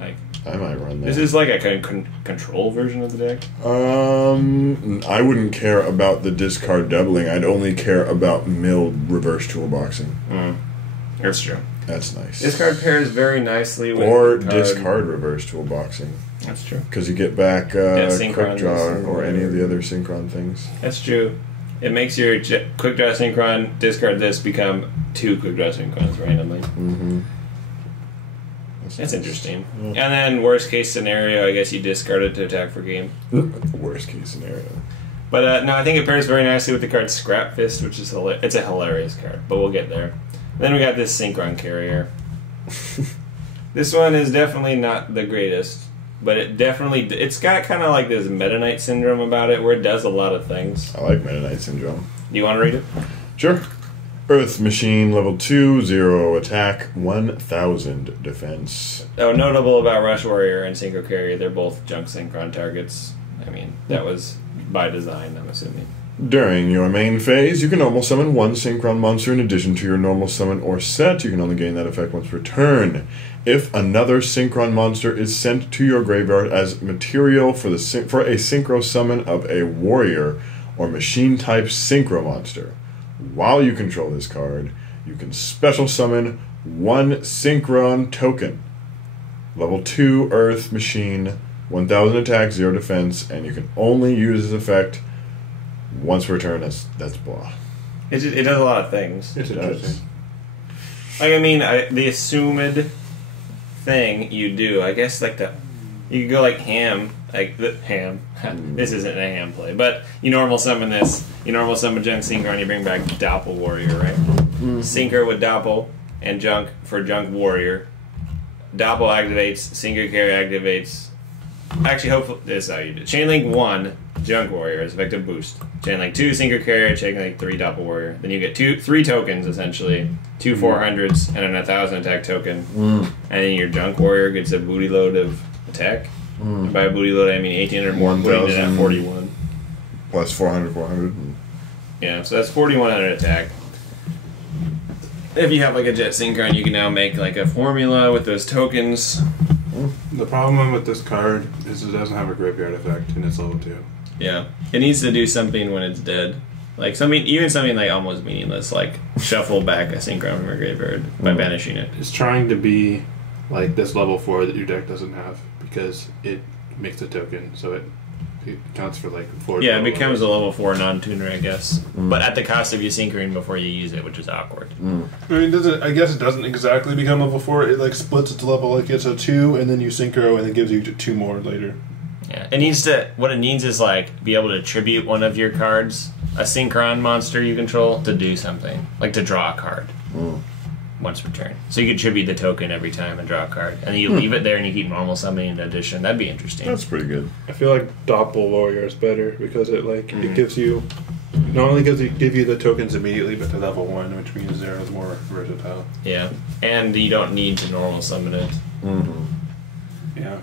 Like, I might run that. this is like a control version of the deck. I wouldn't care about the discard doubling. I'd only care about milled reverse toolboxing. That's true. That's nice. This card pairs very nicely with Or the card. discard reverse toolboxing. That's true. Because you get back Synchron Quick Draw this or any of the other Synchron things. That's true. It makes your Quick Draw Synchron, discard this, become 2 Quick Draw Synchrons randomly. That's interesting. Yeah. And then worst case scenario, I guess you discard it to attack for game. Worst case scenario. But no, I think it pairs very nicely with the card Scrap Fist, which is it's a hilarious card, but we'll get there. Then we got this Synchron Carrier. This one is definitely not the greatest, but it's got kind of like this Meta Knight syndrome about it, where it does a lot of things. I like Meta Knight syndrome. Do you want to read it? Sure. Earth Machine level 2, 0 attack, 1000 defense. Oh, notable about Rush Warrior and Synchro Carrier, they're both junk Synchron targets. I mean, that was by design, I'm assuming. During your main phase, you can normal summon one Synchron monster in addition to your normal summon or set. You can only gain that effect once per turn. If another Synchron monster is sent to your graveyard as material for a Synchro summon of a warrior or machine-type Synchro monster, while you control this card, you can special summon one Synchron token. Level 2 Earth Machine, 1000 attack, 0 defense, and you can only use this effect once per turn. That's blah. It does a lot of things. It's interesting. Like, I mean, the assumed thing you do, I guess, like you could go like ham, like the ham. This isn't a ham play, but you normal summon this. You normal summon Junk Synchron, you bring back Doppel Warrior, right? Synchro with Doppel and Junk for Junk Warrior. Doppel activates, Synchro Carry activates. Actually, hopefully, this is how you do it. Chainlink 1, Junk Warrior is effective boost. Chainlink 2, Synchro Carrier, Chainlink 3, Doppel Warrior. Then you get 3 tokens, essentially. 2 400s and an 1000 attack token. And then your Junk Warrior gets a booty load of attack. And by a booty load, I mean 1800 more, putting it at 41. Plus 400. Yeah, so that's 4100 attack. If you have like a Jet Synchron, you can now make like a formula with those tokens. The problem with this card is it doesn't have a graveyard effect, and it's level 2. Yeah, it needs to do something when it's dead. Like even something like almost meaningless, like shuffle back a Synchron from your graveyard by banishing it. It's trying to be like this level 4 that your deck doesn't have, because it makes a token, so it counts for like 4. Yeah, it becomes a level 4 non-tuner, I guess. But at the cost of you syncering before you use it, which is awkward. I mean, I guess it doesn't exactly become level 4. It like splits its level, like it's a 2, and then you synchro, and it gives you 2 more later. Yeah, it needs to. What it needs is like be able to tribute one of your cards, a Synchron monster you control, to do something, like to draw a card. Once per turn. So you could tribute the token every time and draw a card. And then you leave it there and you keep normal summoning in addition. That'd be interesting. That's pretty good. I feel like Doppel Warrior is better because it it gives you not only give you the tokens immediately, but to level 1, which means they're more versatile. Yeah. And you don't need to normal summon it. Yeah.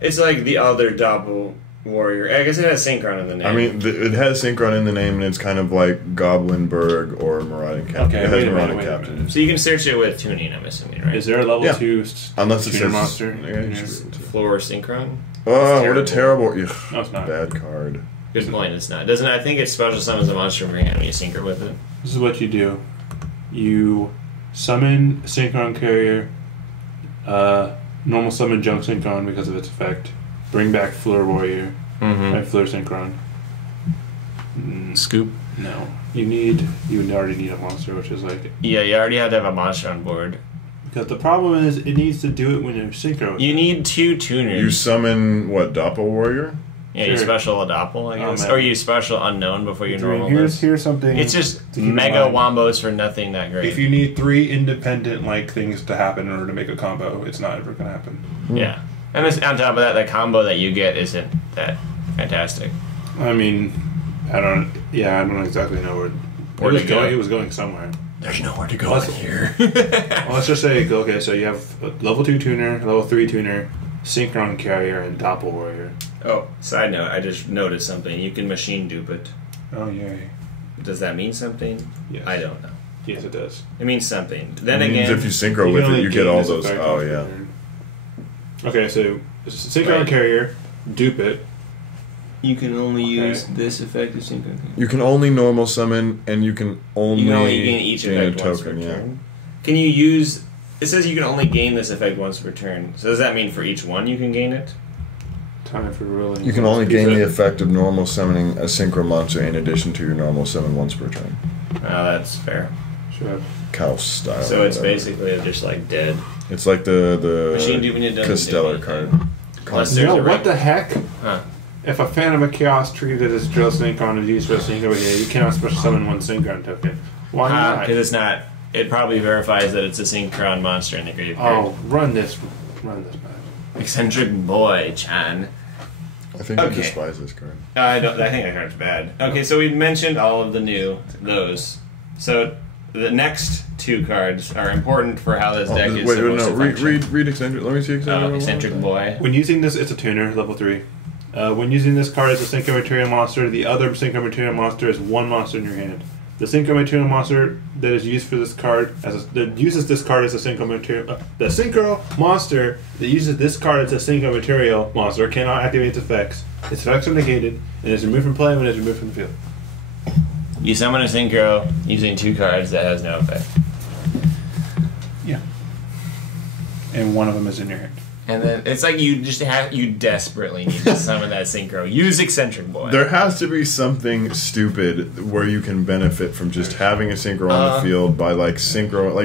It's like the other Doppel Warrior. I guess it has Synchron in the name. I mean, it has Synchron in the name, and it's kind of like Goblinberg or Marauding Captain. Okay, it has wait a Marauding minute. Captain. So you can search it with tuning, I'm assuming, right? Is there a level 2 Unless it tuner says monster? Yeah, you should be able to. Floor Synchron? Oh, what a terrible! Ugh, No, it's not. bad card. Good point, it's not. Doesn't I think it special summons a monster from your hand when you synchro with it. This is what you do. You summon Synchron Carrier, normal summon Junk Synchron because of its effect, bring back Floor Warrior, and Floor Synchron. Scoop? No. You already need a monster, which is like... Yeah, you already have to have a monster on board. Because the problem is, it needs to do it when you're synchro. You need 2 tuners. You summon what? Doppel Warrior? Yeah, you special a Doppel, I guess. Or you special Unknown before you normal this. Here's something... It's just mega wombos for nothing that great. If you need 3 independent things to happen in order to make a combo, it's not ever going to happen. Yeah. And on top of that, the combo that you get isn't that fantastic. I mean, I don't exactly know where to go. It was going somewhere. There's nowhere to go here. Well, let's just say, okay, so you have a level 2 tuner, level 3 tuner, Synchron Carrier, and Doppel Warrior. Oh, side note, I just noticed something. You can machine dupe it. Oh, yay. Does that mean something? Yes. I don't know. Yes, it does. It means something. Then It means again, if you synchro with it, you get all those. Oh, yeah. Okay, so Synchron Carrier, dupe it. you can only use this effect of Synchron. You can only normal summon, and you can only gain each gain a effect once per token, yeah. turn. Can you use... It says you can only gain this effect once per turn. So does that mean for each one you can gain it? Time for rolling. You can only gain the effect of normal summoning a synchro monster in addition to your normal summon once per turn. Oh, that's fair. Sure. Cow style. So it's whatever. basically just like dead. It's like the Machine duping it doesn't Castellar do card. anything. Unless there's a what the heck? Huh. If a Phantom of Chaos treated as Drill Synchron is used for a synchro here, you cannot special summon one Synchron token. Why not? Because it's not it probably verifies that it's a Synchron monster in the graveyard. Oh, run this man. Eccentric Boy, Chan. I think I despise this card. I think that card's bad. Okay, so we mentioned all of those. So the next two cards are important for how this deck is supposed to function. Read Eccentric. Let me see Eccentric. Eccentric Boy. When using this, it's a tuner, level 3. When using this card as a Synchro Material monster, the other Synchro Material monster is one monster in your hand. The Synchro Material monster that is used for this card that uses this card as a Synchro Material. The Synchro monster that uses this card as a Synchro Material monster cannot activate its effects. Its effects are negated and is removed from play when it is removed from the field. You summon a Synchro using 2 cards that has no effect. Yeah. And one of them is in your hand. And then it's like you desperately need to summon that Synchro. Use Eccentric Boy. There has to be something stupid where you can benefit from just having a Synchro on the field by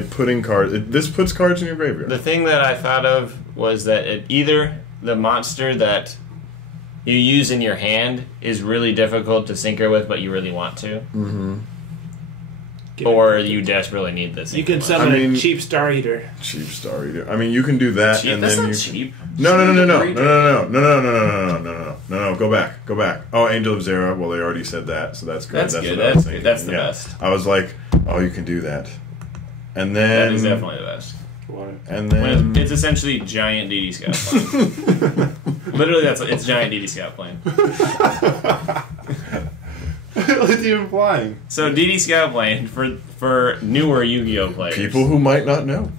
putting cards. This puts cards in your graveyard. The thing that I thought of was that either the monster that you use in your hand is really difficult to synchro with, but you really want to. Mm-hmm. Or you desperately need this. You can summon a cheap Star Eater. Cheap Star Eater. I mean, you can do that, cheap? and That's then not you. Cheap. No. Go back. Oh, Angel of Zera. Well, they already said that, so that's good. That's good. What I was thinking. That's the best. I was like, oh, you can do that, and then that is definitely the best. Why? And then it's essentially giant DD Scout plane. Literally, it's giant DD Scout plane. What's even flying? So DD Scout plane for newer Yu-Gi-Oh players. People who might not know.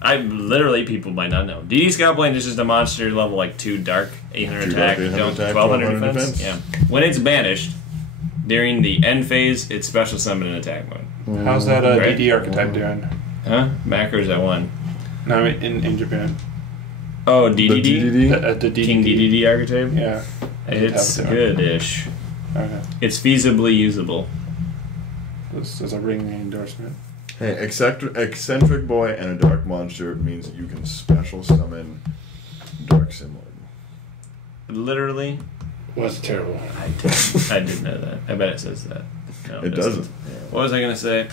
People might not know. DD Scout plane is just a monster level 2 dark, 800 attack, 1200 defense. Yeah. When it's banished during the end phase, it's special summon and attack mode. How's that DD archetype doing? Huh? Macros at 1. No, I mean in Japan. Oh, DDD? The DDD. King DDD archetype? Yeah. It's good-ish. Okay. It's feasibly usable. This is a ringing endorsement. Hey, Eccentric Boy and a Dark Monster means you can special summon Dark Simlord. Literally? Was terrible. I didn't know that. I bet it says that. No, it doesn't. Yeah. What was I going to say?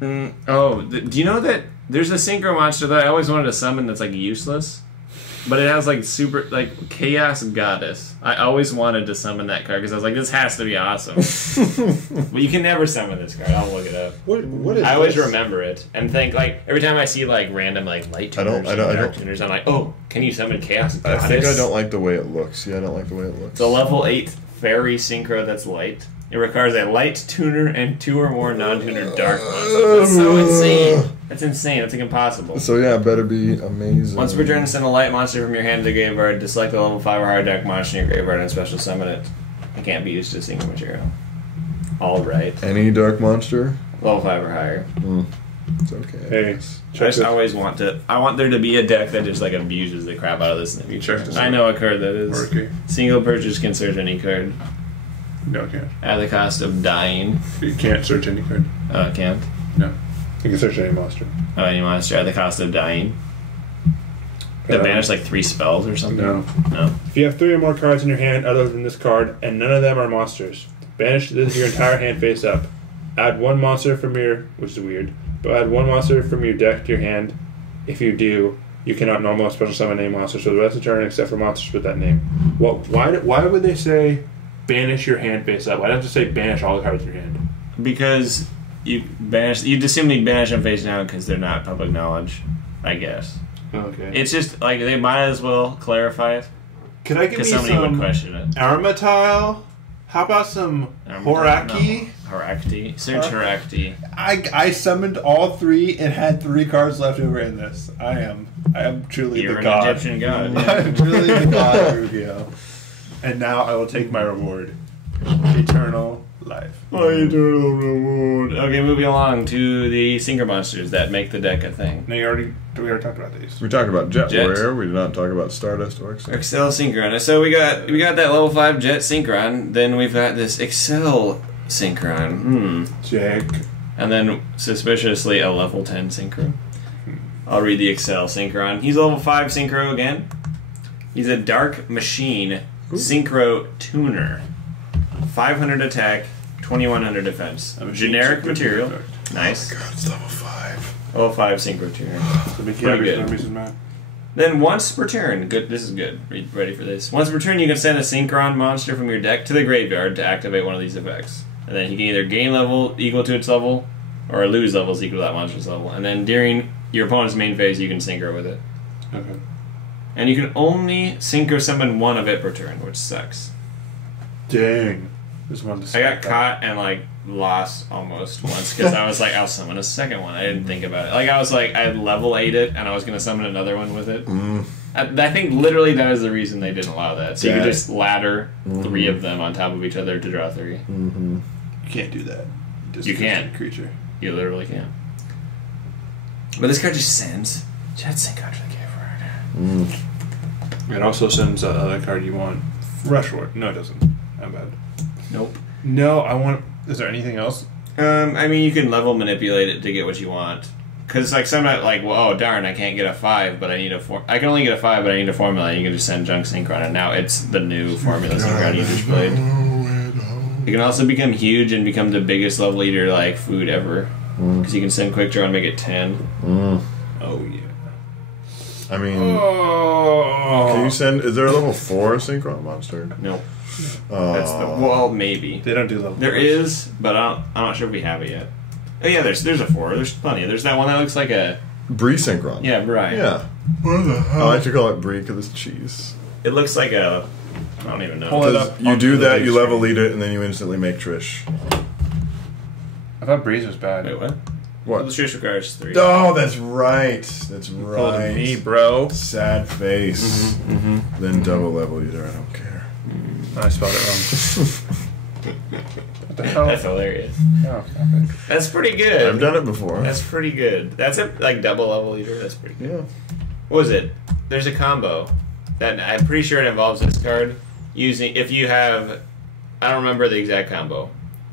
Do you know that there's a Synchro monster that I always wanted to summon that's useless? But it has super Chaos Goddess. I always wanted to summon that card because I was like, this has to be awesome. But you can never summon this card. I'll look it up. What is I always remember it and think every time I see random light tuners and dark tuners, I'm like, oh, can you summon Chaos Goddess? I think I don't like the way it looks. Yeah, I don't like the way it looks. It's a level 8 fairy synchro that's light. It requires a light tuner and 2 or more non-tuner dark monsters. That's so insane. That's insane. That's impossible. So yeah, it better be amazing. Once per turn, send a light monster from your hand to the graveyard to select a level 5 or higher dark monster in your graveyard and special summon it. It can't be used as single material. Alright. Any dark monster? Level 5 or higher. It's okay. Hey, I just always want there to be a deck that just abuses the crap out of this in the future. Sure. I know a card that is. Okay. Single purchase can search any card. No, it can't. At the cost of dying. You can't search any card. Oh, it can't? No. You can search any monster. Oh, any monster at the cost of dying. That banish 3 spells or something? No. If you have 3 or more cards in your hand other than this card, and none of them are monsters, banish your entire hand face up. Add 1 monster from your, which is weird, but add 1 monster from your deck to your hand. If you do, you cannot normal special summon any monster for the rest of the turn except for monsters with that name. Why would they say banish your hand face up? Why don't they say banish all the cards in your hand? Because you'd assume you'd banish them face down because they're not public knowledge, I guess. Okay. It's just they might as well clarify it. Could I give me somebody would question it. Armatile? How about some Horaki? Horakti. Search Horakti. I summoned all 3 and had 3 cards left over in this. I am truly You're the an god. Egyptian god. I am truly the god of Yugioh. And now I will take my reward. Eternal life. My eternal reward. Okay, moving along to the Synchro monsters that make the deck a thing. No, we already talked about these. We talked about Jet Warrior. We did not talk about Stardust or Excel Synchron. So we got that level 5 Jet Synchron. Then we've got this Excel Synchron. Jack. And then suspiciously a level 10 Synchro. I'll read the Excel Synchron. He's level 5 Synchro again. He's a Dark Machine Synchro Tuner. 500 attack, 2100 defense. Generic material. Nice. Oh my god, it's level 5. Level 5 Synchro tuner. So Mickey Pretty good. Average mad. Then once per turn, good. This is good. Ready for this? Once per turn, you can send a Synchron monster from your deck to the graveyard to activate one of these effects, and then you can either gain level equal to its level, or lose levels equal to that monster's level. And then during your opponent's main phase, you can synchro with it. Okay. And you can only synchro summon one of it per turn, which sucks. Dang. Just wanted to I got caught and like lost almost once because I was like, I'll summon a second one. I didn't think about it. Like I was like, I level 8 it and I was gonna summon another one with it. I think literally that is the reason they didn't allow that. So you could just ladder 3 of them on top of each other to draw 3. You can't do that. You can't. Creature. You literally can't. But this card just sends Jet Sync onto the graveyard. It also sends that other card you want. Rushward. No, it doesn't. I'm bad. Nope. No, I want. Is there anything else? I mean, you can level manipulate it to get what you want. Because, like, sometimes, like, well, oh, darn, I can't get a 5, but I need a 4. I can only get a 5, but I need a formula, and you can just send Junk Synchron, and now it's the new formula Synchron you just played. You can also become huge and become the biggest level eater, like, food ever. Because you can send Quick Draw and make it 10. Oh, yeah. I mean, can you send... Is there a level 4 Synchron monster? Nope. That's the... Well, maybe. They don't do level. There is, but I'm not sure if we have it yet. Oh, yeah, there's a 4. There's plenty. There's that one that looks like a... Brie Synchron. Yeah, right. Yeah. What the hell? I like to call it Brie because it's cheese. It looks like a... I don't even know. Because you do that, you level lead it, and then you instantly make Trish. I thought Breeze was bad. Wait, what? What? The Trish requires 3. Oh, that's right. That's right. Me, bro. Sad face. Then double level either. I don't care. I spelled it wrong. What the hell? That's hilarious. Oh, okay. That's pretty good. I've done it before. That's pretty good. That's a like double level leader. That's pretty good. Yeah. What was it? There's a combo that I'm pretty sure it involves this card using if you have. I don't remember the exact combo,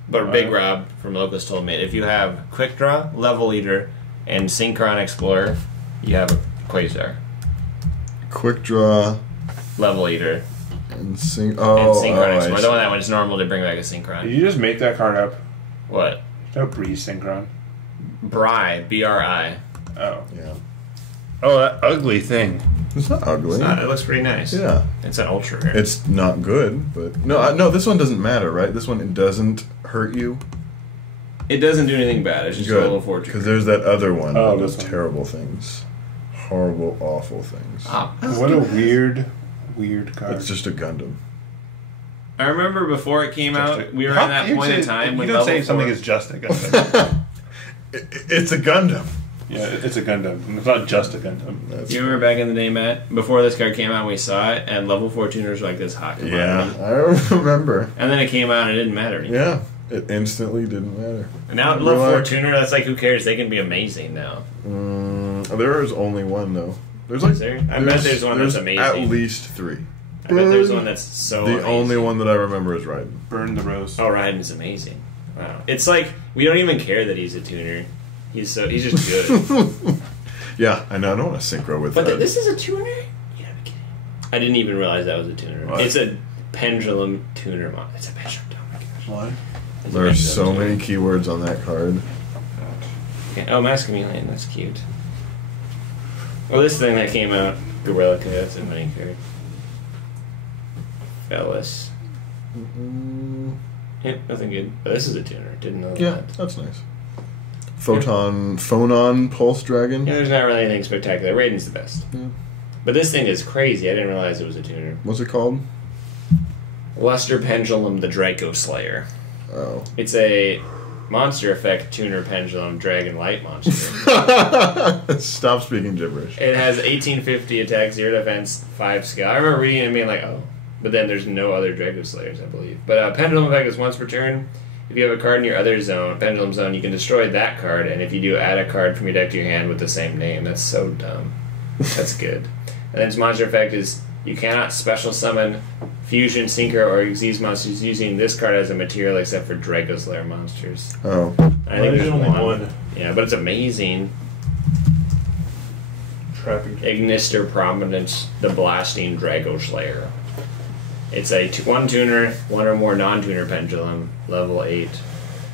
but Big Rob from Locust told me if you have Quick Draw, Level Leader, and Synchron Explorer, you have a Quasar. Quick Draw, Level Leader, and Synchron Explorer. The one that was normal to bring back a Synchron. Did you just make that card up? What? No Breeze Synchron. Bri, B-R-I. Oh. Yeah. Oh, that ugly thing. It's not ugly. It looks pretty nice. Yeah. It's an ultra rare. It's not good, but no, this one doesn't matter, right? This one, it doesn't hurt you. It doesn't do anything bad. It's just a little fortune. Because there's that other one that does this one. terrible things, horrible, awful things. What a weird card. It's just a Gundam. I remember before it came out, we were at that point in time when you don't say level something 4 is just a Gundam. It's a Gundam. Yeah, it's a Gundam. It's not just a Gundam. You remember back in the day, Matt? Before this card came out, we saw it, and level 4 tuners were like this hot. Yeah, I remember. And then it came out, and it didn't matter anymore. Yeah, it instantly didn't matter. And now level 4 tuner, that's like, who cares? They can be amazing now. There is only one, though. There's like, is there? I bet there's one that's amazing. At least 3. I bet there's one that's so The amazing. only one that I remember is Raiden. Burn the Rose. Oh, Raiden's amazing. Wow. It's like, we don't even care that he's a tuner. He's just good. Yeah, I know. I don't want to synchro with But that. this is a tuner? You gotta be kidding. I didn't even realize that was a tuner. What? It's a pendulum tuner mod. It's a pendulum. Oh my gosh. What? It's a There are pendulum so tuner. many keywords on that card. Okay. Oh, Mask Chameleon. That's cute. Oh, this thing that came out. Gorilla, that's a money card. Fellas. Yeah, nothing good. But this is a tuner. Didn't know Yeah, that. that's nice. Phonon Pulse Dragon. Yeah, there's not really anything spectacular. Raiden's the best. Yeah. But this thing is crazy. I didn't realize it was a tuner. What's it called? Luster Pendulum, the Draco Slayer. Oh. It's a monster effect tuner pendulum dragon light monster. Stop speaking gibberish. It has 1850 attack, 0 defense, 5 skill. I remember reading it and being like, oh. But then there's no other Draco Slayers, I believe. But pendulum effect is once per turn. If you have a card in your other zone, pendulum zone, you can destroy that card, and if you do, add a card from your deck to your hand with the same name. That's so dumb. That's good. And then its monster effect is you cannot special summon Fusion, Synchro, or Xyz monsters using this card as a material except for Draco Slayer monsters. Oh. I think there's only one. Yeah, but it's amazing. Trapping. Ignister Prominence, the Blasting Draco Slayer. It's a 1 tuner, 1 or more non-tuner pendulum, level 8.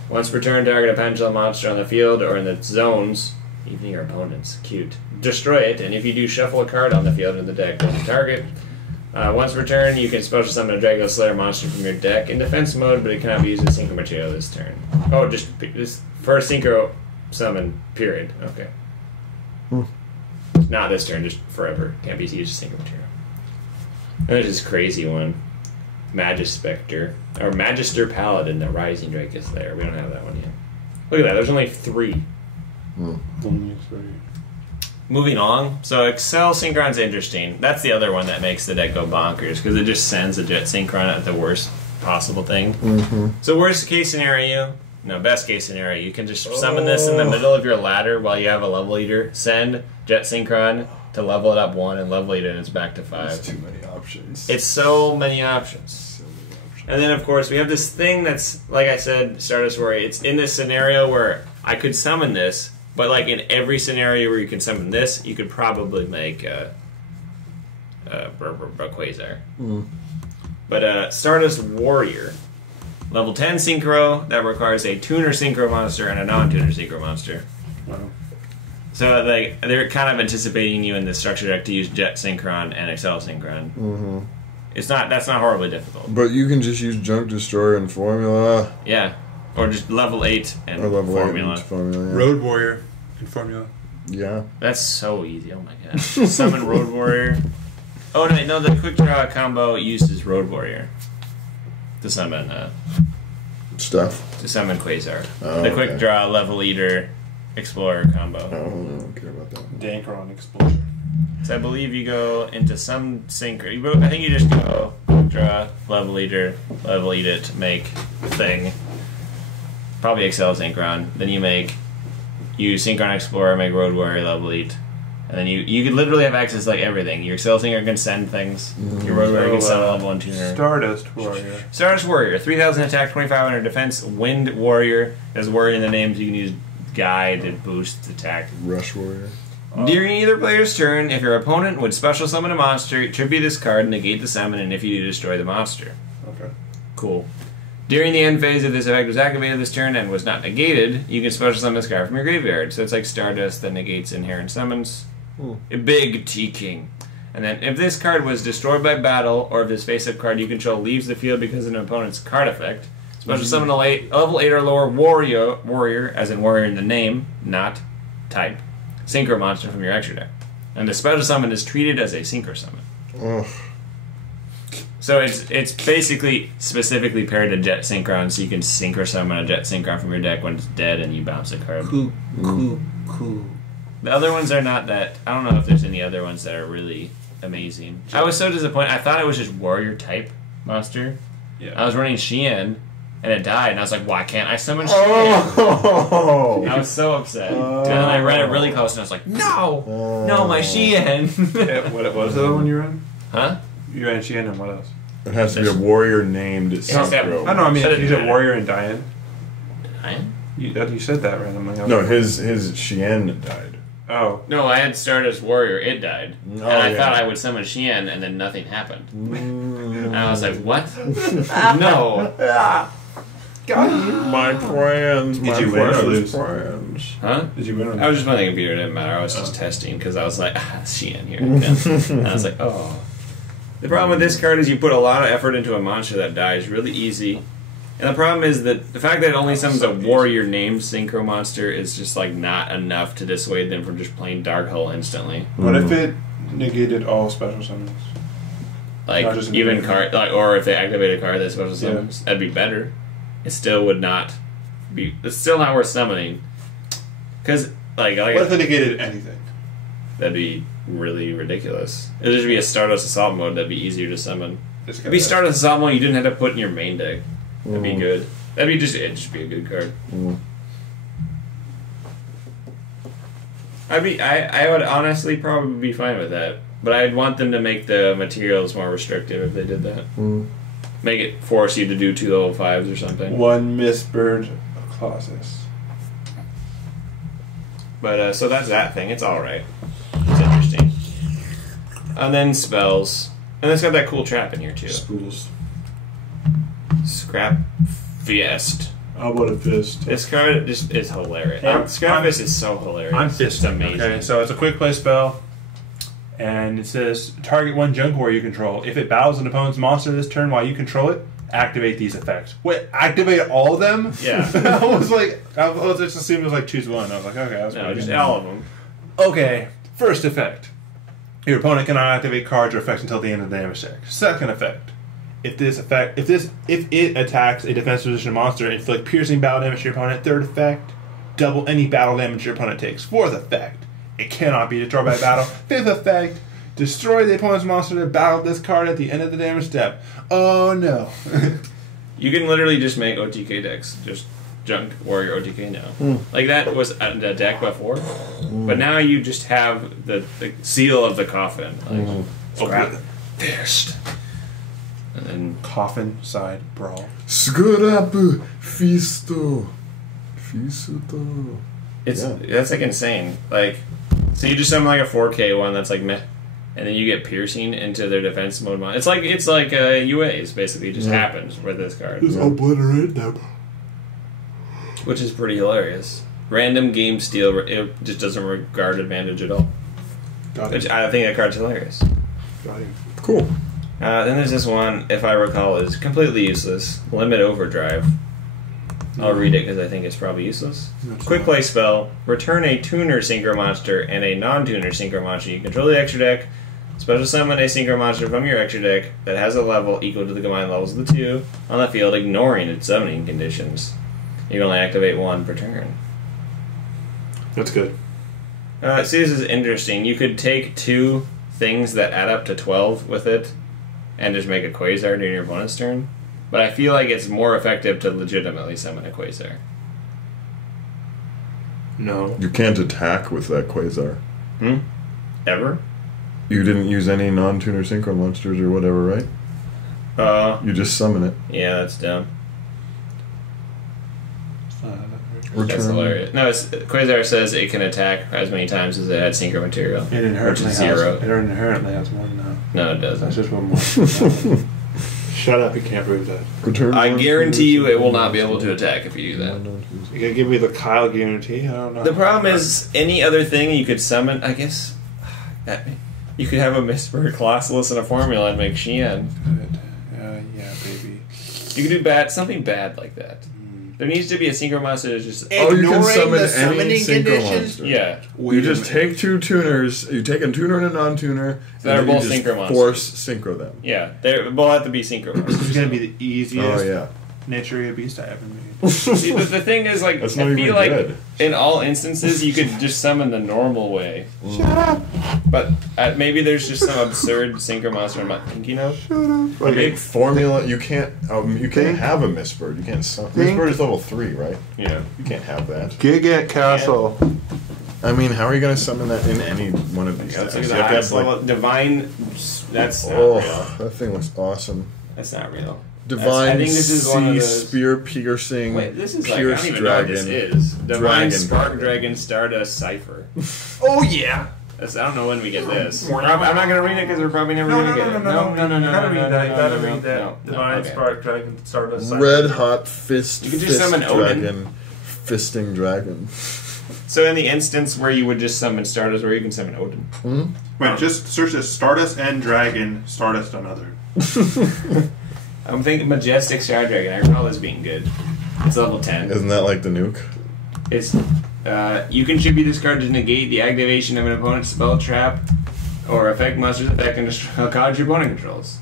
Once per turn, target a pendulum monster on the field or in the zones, even your opponents. Cute. Destroy it, and if you do, shuffle a card on the field in the deck with the target. Once per turn, you can special summon a Drago Slayer monster from your deck in defense mode, but it cannot be used as synchro material this turn. Oh, just for synchro summon, period. Okay. Not this turn, just forever. Can't be used as synchro material. And there's this crazy one. Magispector. Or Magister Paladin, the Rising Draco Slayer. We don't have that one yet. Look at that, there's only 3. Only 3. Moving on, so Excel Synchron's interesting. That's the other one that makes the deck go bonkers, because it just sends a Jet Synchron at the worst possible thing. So worst case scenario, no, best case scenario, you can just summon this in the middle of your ladder while you have a level leader, send Jet Synchron to level it up 1 and level it and it's back to 5. There's too many options. It's so many options. And then, of course, we have this thing that's, like I said, Stardust Warrior. It's in this scenario where I could summon this, but like in every scenario where you can summon this, you could probably make a Quasar. But Stardust Warrior, level 10 Synchro, that requires a Tuner Synchro monster and a non-Tuner Synchro monster. Wow. So like they're kind of anticipating you in the structure deck to use Jet Synchron and Excel Synchron. It's not. That's not horribly difficult. But you can just use Junk Destroyer and Formula. Yeah, or just level 8 and Or level Formula. 8 and Formula. Yeah. Road Warrior and Formula. Yeah. That's so easy. Oh my gosh. Summon Road Warrior. Oh no, the quick draw combo uses Road Warrior to summon Stuff. to summon Quasar. Oh, The quick okay. draw level leader Explorer combo. Oh, I don't care about that. Dankron Explosion. So I believe you go into some synchro. I think you just go draw, level leader, level eat it, make thing. Probably Excel Synchron. Then you Synchron Explorer, make Road Warrior, level eat. And then you could literally have access to like everything. Your Excel Synchron can send things. Your Road Warrior can summon level 1 tuner. Stardust Warrior. Stardust Warrior, 3,000 attack, 2,500 defense, Wind Warrior. There's Warrior in the name, so you can use Guy to boost attack. Rush Warrior. During either player's turn, if your opponent would special summon a monster, tribute this card, negate the summon, and if you do, destroy the monster. Okay. Cool. During the end phase, if this effect was activated this turn and was not negated, you can special summon this card from your graveyard. So it's like Stardust that negates inherent summons. A big T-King. And then if this card was destroyed by battle, or if this face-up card you control leaves the field because of an opponent's card effect, special summon a level 8 or lower warrior, as in warrior in the name, not type, synchro monster from your extra deck. And the special summon is treated as a synchro summon. Ugh. So it's basically specifically paired to Jet Synchron, so you can synchro summon a Jet Synchron from your deck when it's dead and you bounce a card. Cool. The other ones are not that... I don't know if there's any other ones that are really amazing. I was so disappointed. I thought it was just warrior type monster. Yeah. I was running Xian, and it died, and I was like, why can't I summon Xian? Oh! I was so upset. And then I read it really close, and I was like, no! No, my Xian! What was the other one you ran? Huh? You ran Shannon and what else? It has to be a warrior named has to have- Synchro. I know, I mean, Said it you said matter. Warrior and Diane. Diane? You said that randomly. No, his Shien died. Oh. No, I had Stardust Warrior, it died. Oh, and I yeah. thought I would summon Xian, and then nothing happened. And I was like, what? No. My plans, Did you win or lose? plans. Huh? Did you win or I was just playing a computer, it didn't matter. I was just testing, because I was like, Xian here. And I was like, oh. The problem with this card is you put a lot of effort into a monster that dies really easy. And the problem is that the fact that it only summons a warrior named synchro monster is just like not enough to dissuade them from just playing Dark Hull instantly. What if it negated all special summons? Like Not just even individual. card, like, or if they activate a card that special summons, that'd be better. It still would not be. It's still not worth summoning. Because like What if it negated anything? that'd be really ridiculous. It'd just be a Stardust Assault mode that'd be easier to summon. Just It'd be gotta- Stardust Assault mode you didn't have to put in your main deck. That'd be good. It'd just be a good card. I would honestly probably be fine with that. But I'd want them to make the materials more restrictive if they did that. Make it force you to do 2 level 5s or something. One Mistbird Colossus. But so that's that thing. It's alright. It's interesting. And then spells. And it's got that cool trap in here too. Spools. Scrap Fiest. How about a fist? This card just is hilarious. I'm- Scrapfist is so hilarious. I'm It's fisting. amazing. Okay, so it's a quick play spell, and it says target one junk warrior you control. If it battles an opponent's monster this turn while you control it, activate these effects. Wait, activate all of them? Yeah. I was like, I just assumed it was like choose one. I was like, okay, that's No, pretty just good. all of them. Okay, first effect. Your opponent cannot activate cards or effects until the end of the damage check. Second effect. If it attacks a defensive position monster, inflict piercing battle damage to your opponent. Third effect, double any battle damage your opponent takes. Fourth effect, it cannot be destroyed by battle. Fifth effect, destroy the opponent's monster that battled this card at the end of the damage step. Oh no. You can literally just make OTK decks. Just Junk Warrior OTK now. Like that was a deck before. But now you just have the seal of the coffin. Like, scrap fist. And then Coffin side brawl. Scrap fisto. Fisto. that's like insane. Like, so you just summon like a 4K one that's like meh, and then you get piercing into their defense mode. It's like UAs basically. It just happens with this card, Obliterate them. which is pretty hilarious. Random game steal. It just doesn't regard advantage at all. Got Which it. I think that card's hilarious. Got it. Cool. Then there's this one, if I recall, is completely useless. Limit Overdrive. I'll read it because I think it's probably useless. Quick play spell. Return a tuner synchro monster and a non-tuner synchro monster. You control the extra deck. Special summon a synchro monster from your extra deck that has a level equal to the combined levels of the two on the field, ignoring its summoning conditions. You can only activate one per turn. That's good. See, this is interesting. You could take two things that add up to 12 with it and just make a Quasar during your opponent's turn. But I feel like it's more effective to legitimately summon a Quasar. No. You can't attack with that Quasar. Ever? You didn't use any non-tuner synchro monsters or whatever, right? You just summon it. Yeah, that's dumb. Return. That's hilarious. No, Quasar says it can attack as many times as it had synchro material. It inherently Which is 0. It inherently has more than that. No, it doesn't. That's just one more. Shut up! You can't prove that. Return I one guarantee you it will not be tuner able to attack if you do that. You gotta give me the Kyle guarantee. I don't know. The problem is, any other thing you could summon, I guess, you could have a Mistborn Colossalus in a formula and make Xian. Yeah, baby. You could do something bad like that. There needs to be a synchro monster that's just... Oh, you can Ignoring summon the any summoning synchro conditions? monster. Yeah. You just take two tuners, you take a tuner and a non-tuner, That are and then both you just synchro monsters. force synchro them. Yeah. They both have to be synchro This monsters. is gonna be the easiest Oh, yeah. nature beast I ever made. See, but the thing is, like, That's I not feel even like good. in all instances you could just summon the normal way. Shut up! But maybe there's just some absurd synchro monster I'm not thinking of. Shut up! Like formula, you can't have a Mistbird. You can't summon. Mistbird is level 3, right? Yeah. You can't have that. Gigant Castle. I mean, how are you going to summon that in any one of these That's decks? like You the have to highest have, like, level. Divine... That's not oh, real. that thing looks awesome. That's not real. Divine I think this is one of Sea those... Spear Piercing. Wait, this is like, I Pierce don't even know what Dragon. this is. Divine Dragon Spark Dragon Stardust Cipher. Oh yeah. I don't know when we get this. I'm not going to read it because we're probably never going to get it. Gotta read that. Gotta read that. No. Divine Okay. Spark Dragon Stardust. Red Hot Fist. You could just Fist summon Odin. Dragon. Fisting Dragon. So in the instance where you would just summon Stardust, where you can summon Odin. Right, just search this Stardust and Dragon, Stardust on other. I'm thinking Majestic Star Dragon. I recall this being good. It's level 10. Isn't that like the nuke? It's you contribute this card to negate the activation of an opponent's spell trap or affect monster's effect and destroy a card your opponent controls.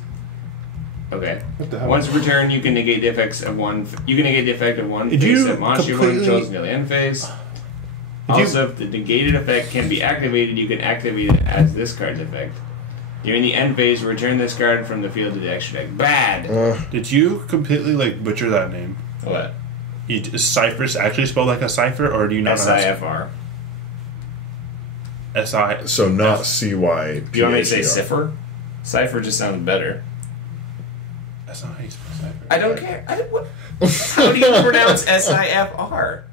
Okay. What the hell? Once per turn, you can negate the effects of one. You can negate the effect of one Did face you of monster your opponent completely- controls until the end phase. Did you- Also, if the negated effect can be activated, you can activate it as this card's effect. During the end phase, return this card from the field to the extra deck. Bad. Did you completely like butcher that name? What? Is Cypher's actually spelled like a cipher, or do you not know how to SIFR. S-I? So not CY. Do you want me to say Cipher? Cipher just sounds better. That's not how you spell cipher. I don't care. What? How do you pronounce SIFR?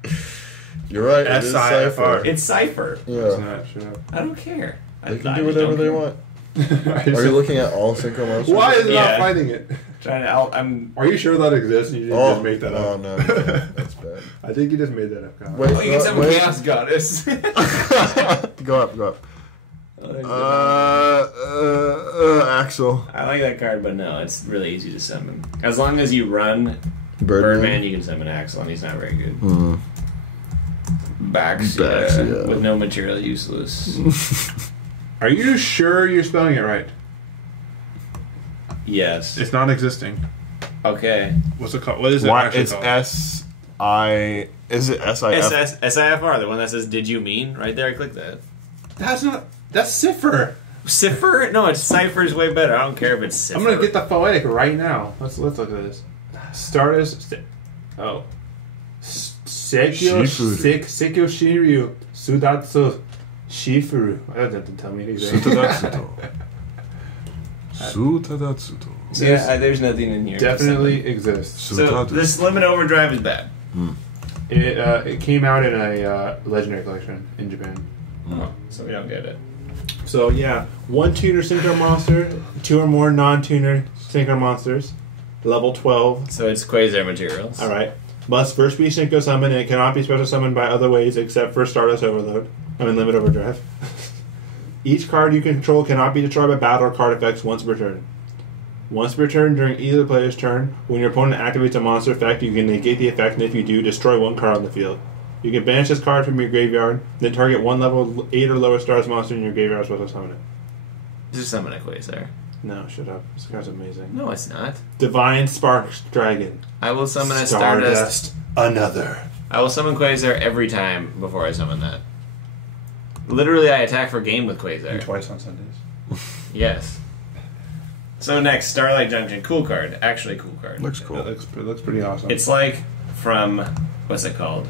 You're right. It is SIFR. Cypher. It's Cipher. It's Yeah. not, shut up. I don't care. They can do whatever they want. Are you looking at all synchro monsters? Why is it Yeah. not finding it? I'm. Are you sure that exists? You didn't just make that oh up. no, that's bad. I think you just made that up, Kyle. Wait, Oh, you can summon wait. Chaos Goddess. Go up. Axel. I like that card, but no, it's really easy to summon. As long as you run Birdman. Birdman, you can summon Axel, and he's not very good. Mm. Backs, yeah. with no material, useless. Are you sure you're spelling it right? Yes. It's not existing. Okay. What's it called? What is it Why, actually it's called? S-I... Is it S-I-F? SIFR, the one that says "Did you mean?" right there. I click that. That's not... That's Cipher. Cipher? No, it's Cypher's way better. I don't care if it's Cipher. I'm gonna get the phonetic right now. Let's look at this. Stardust... Oh. Sekyo Shiryu Sudatsu Shifuru. That doesn't tell me anything. Sutadatsuto. Yeah, there's nothing in here. Definitely exists. So this Limit Overdrive is bad. It came out in a Legendary Collection in Japan. Oh, so we don't get it. So yeah, 1 tuner Synchron monster, 2 or more non-tuner Synchron monsters, level 12. So it's Quasar materials. All right. Must first be Synchro summoned, and it cannot be special summoned by other ways except for Stardust Overload. Limit Overdrive. Each card you control cannot be destroyed by battle or card effects once per turn. Once per turn during either player's turn, when your opponent activates a monster effect, you can negate the effect, and if you do, destroy 1 card on the field. You can banish this card from your graveyard, then target 1 level 8 or lower Stars monster in your graveyard special summon it. Just summon a Quasar. No, shut up. This card's amazing. No, it's not. Divine Sparks Dragon. I will summon a Stardust. Another. I will summon Quasar every time before I summon that. Literally, I attack for game with Quasar. Twice on Sundays. Yes. So next, Starlight Junction. Cool card. Actually cool card. Looks cool. It looks pretty awesome. It's like from, what's it called?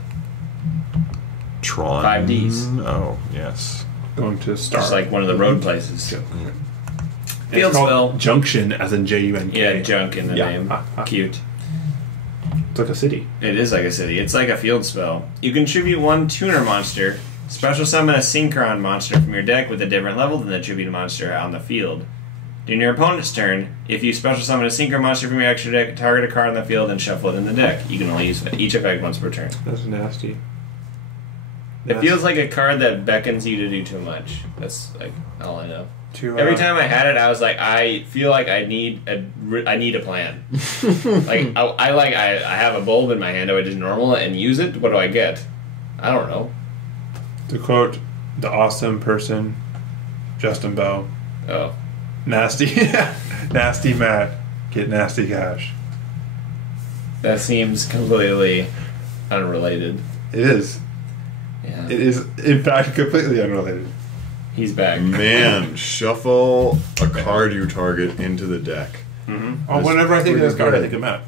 Tron. 5Ds. Oh, yes. going to Star. Just like one of the road places. It's Field called spell. Junction, as in J-U-N-K. Yeah, junk in the name. Cute. It's like a city. It is like a city. It's like a field spell. You contribute 1 tuner monster. Special summon a Synchron monster from your deck with a different level than the attributed monster on the field. During your opponent's turn, if you special summon a Synchron monster from your extra deck, target a card on the field and shuffle it in the deck. You can only use each effect once per turn. That's nasty. It feels like a card that beckons you to do too much. That's like all I know. Every time I had it, I was like, I feel like I need a plan. Like I have a bulb in my hand. Do I just normal it and use it? What do I get? I don't know. To quote the awesome person, Justin Bow, Oh, nasty, nasty Matt, get nasty cash. that seems completely unrelated. It is. Yeah, It is, in fact, completely unrelated. he's back. Man, shuffle a card you target into the deck. Oh, whenever I think of this card, I think of Matt.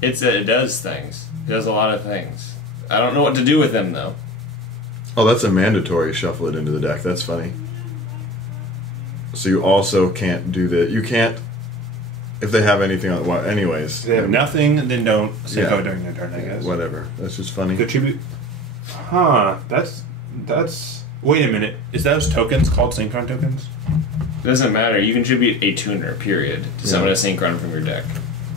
It does things. It does a lot of things. I don't know what to do with them though. Oh, that's a mandatory shuffle it into the deck. That's funny. So you also can't do that. You can't, if they have anything on. Well, anyways. If they have nothing, then don't say Yeah. go during their turn, I guess. Whatever. That's just funny. Contribute. Huh. That's. Wait a minute. Is those tokens called Synchron tokens? Doesn't matter. You contribute a tuner, period, to summon a Synchron from your deck.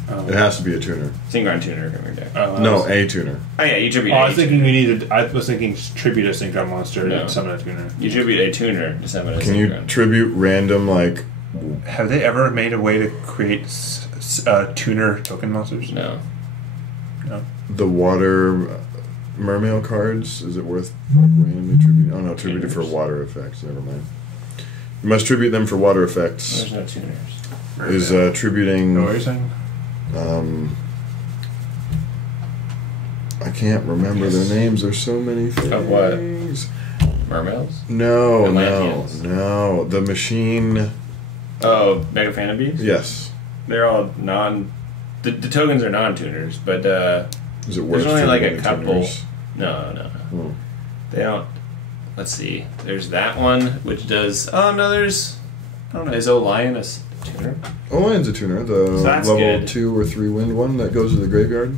Oh. It has to be a tuner. Synchron tuner from your deck. No, a tuner. Oh yeah, you tribute. I a was thinking tuner. we needed. I was thinking tribute a Synchron monster No. and summon a tuner. You tribute a tuner to summon a Can you Synchron. tribute random, like. Have they ever made a way to create tuner token monsters? No. No. The water mermail cards? Is it worth randomly tributing? Oh no, tributed for Tuners. water effects. Never mind. You must tribute them for water effects. There's no tuners. Is tributing. Know what you're saying? I can't remember their names. There's so many things. Of what? Mermails? No, Atlanteans. no. The machine. Oh, Mega Phantom Beast? Yes. They're all non... The tokens are non-tuners, but Is it worth there's only like a tributing couple... tuners? No. Hmm. They don't... Let's see. There's that one, which does... Oh, no, there's... I don't know. Is Olion a tuner? Orion's a tuner. The So that's level good. 2 or 3 wind one that goes to the graveyard?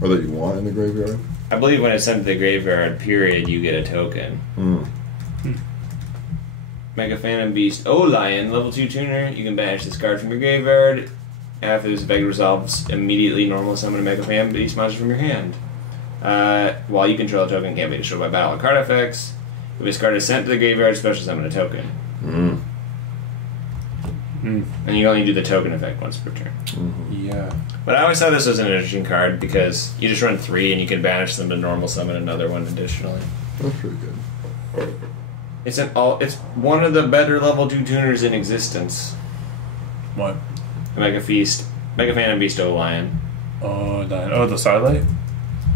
Or that you want in the graveyard? I believe when it's sent to the graveyard, period, you get a token. Hmm. Mega Phantom Beast Olion, level 2 tuner. You can banish this card from your graveyard. After this effect resolves, immediately normal summon a Mega Fan Beast monster from your hand. While you control a token, can't be destroyed by battle or card effects. If this card is sent to the graveyard, special summon a token. And you only do the token effect once per turn. Yeah. But I always thought this was an interesting card because you just run 3 and you can banish them to normal summon another one additionally. That's pretty good. It's one of the better level 2 tuners in existence. What? Mega Phantom Beast Lion. The satellite?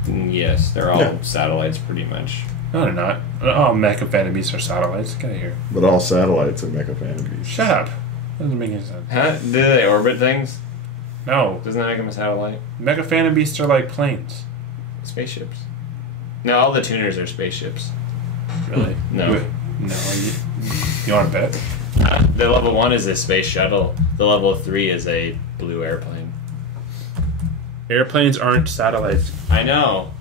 Yes, they're all satellites pretty much. No, they're not. Oh, Mecha Phantom Beasts are satellites. Get out of here. But all satellites are Mecha Phantom Beasts. Shut up. Doesn't make any sense. Huh? Do they orbit things? No. Doesn't that make them a satellite? Mecha Phantom Beasts are like planes. Spaceships. No, all the tuners are spaceships. Really? No. No. You want to bet? The level 1 is a space shuttle. The level 3 is a blue airplane. Airplanes aren't satellites. I know.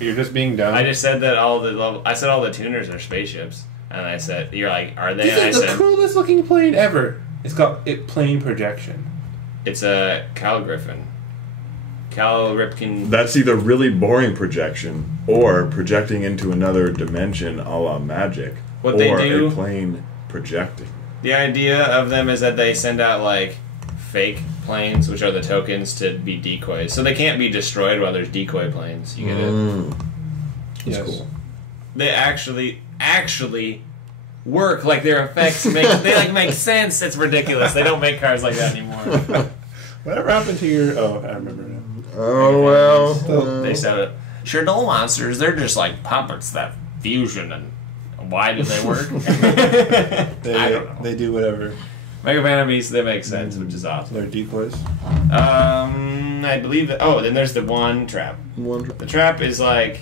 You're just being dumb. I just said that I said all the tuners are spaceships, and I said you're like, are they? This And I is the said coolest looking plane ever. It's got plane projection. it's a Cal Griffin. Cal Ripken. That's either really boring projection or projecting into another dimension a la magic. What or they do- a plane projecting. The idea of them is that they send out like fake planes, which are the tokens, to be decoys. So they can't be destroyed while there's decoy planes. You get it? That's Yes. cool. They actually work. Like their effects make sense. It's ridiculous. They don't make cars like that anymore. Whatever happened to your... Oh, I remember now. Oh, well. They said it. Sure, no monsters. They're just like puppets that fusion. And why do they work? I don't know. They do whatever. Mega Phantom Beasts, they make sense, which is awesome. They're decoys. I believe that. Oh, then there's the one trap. The trap is like,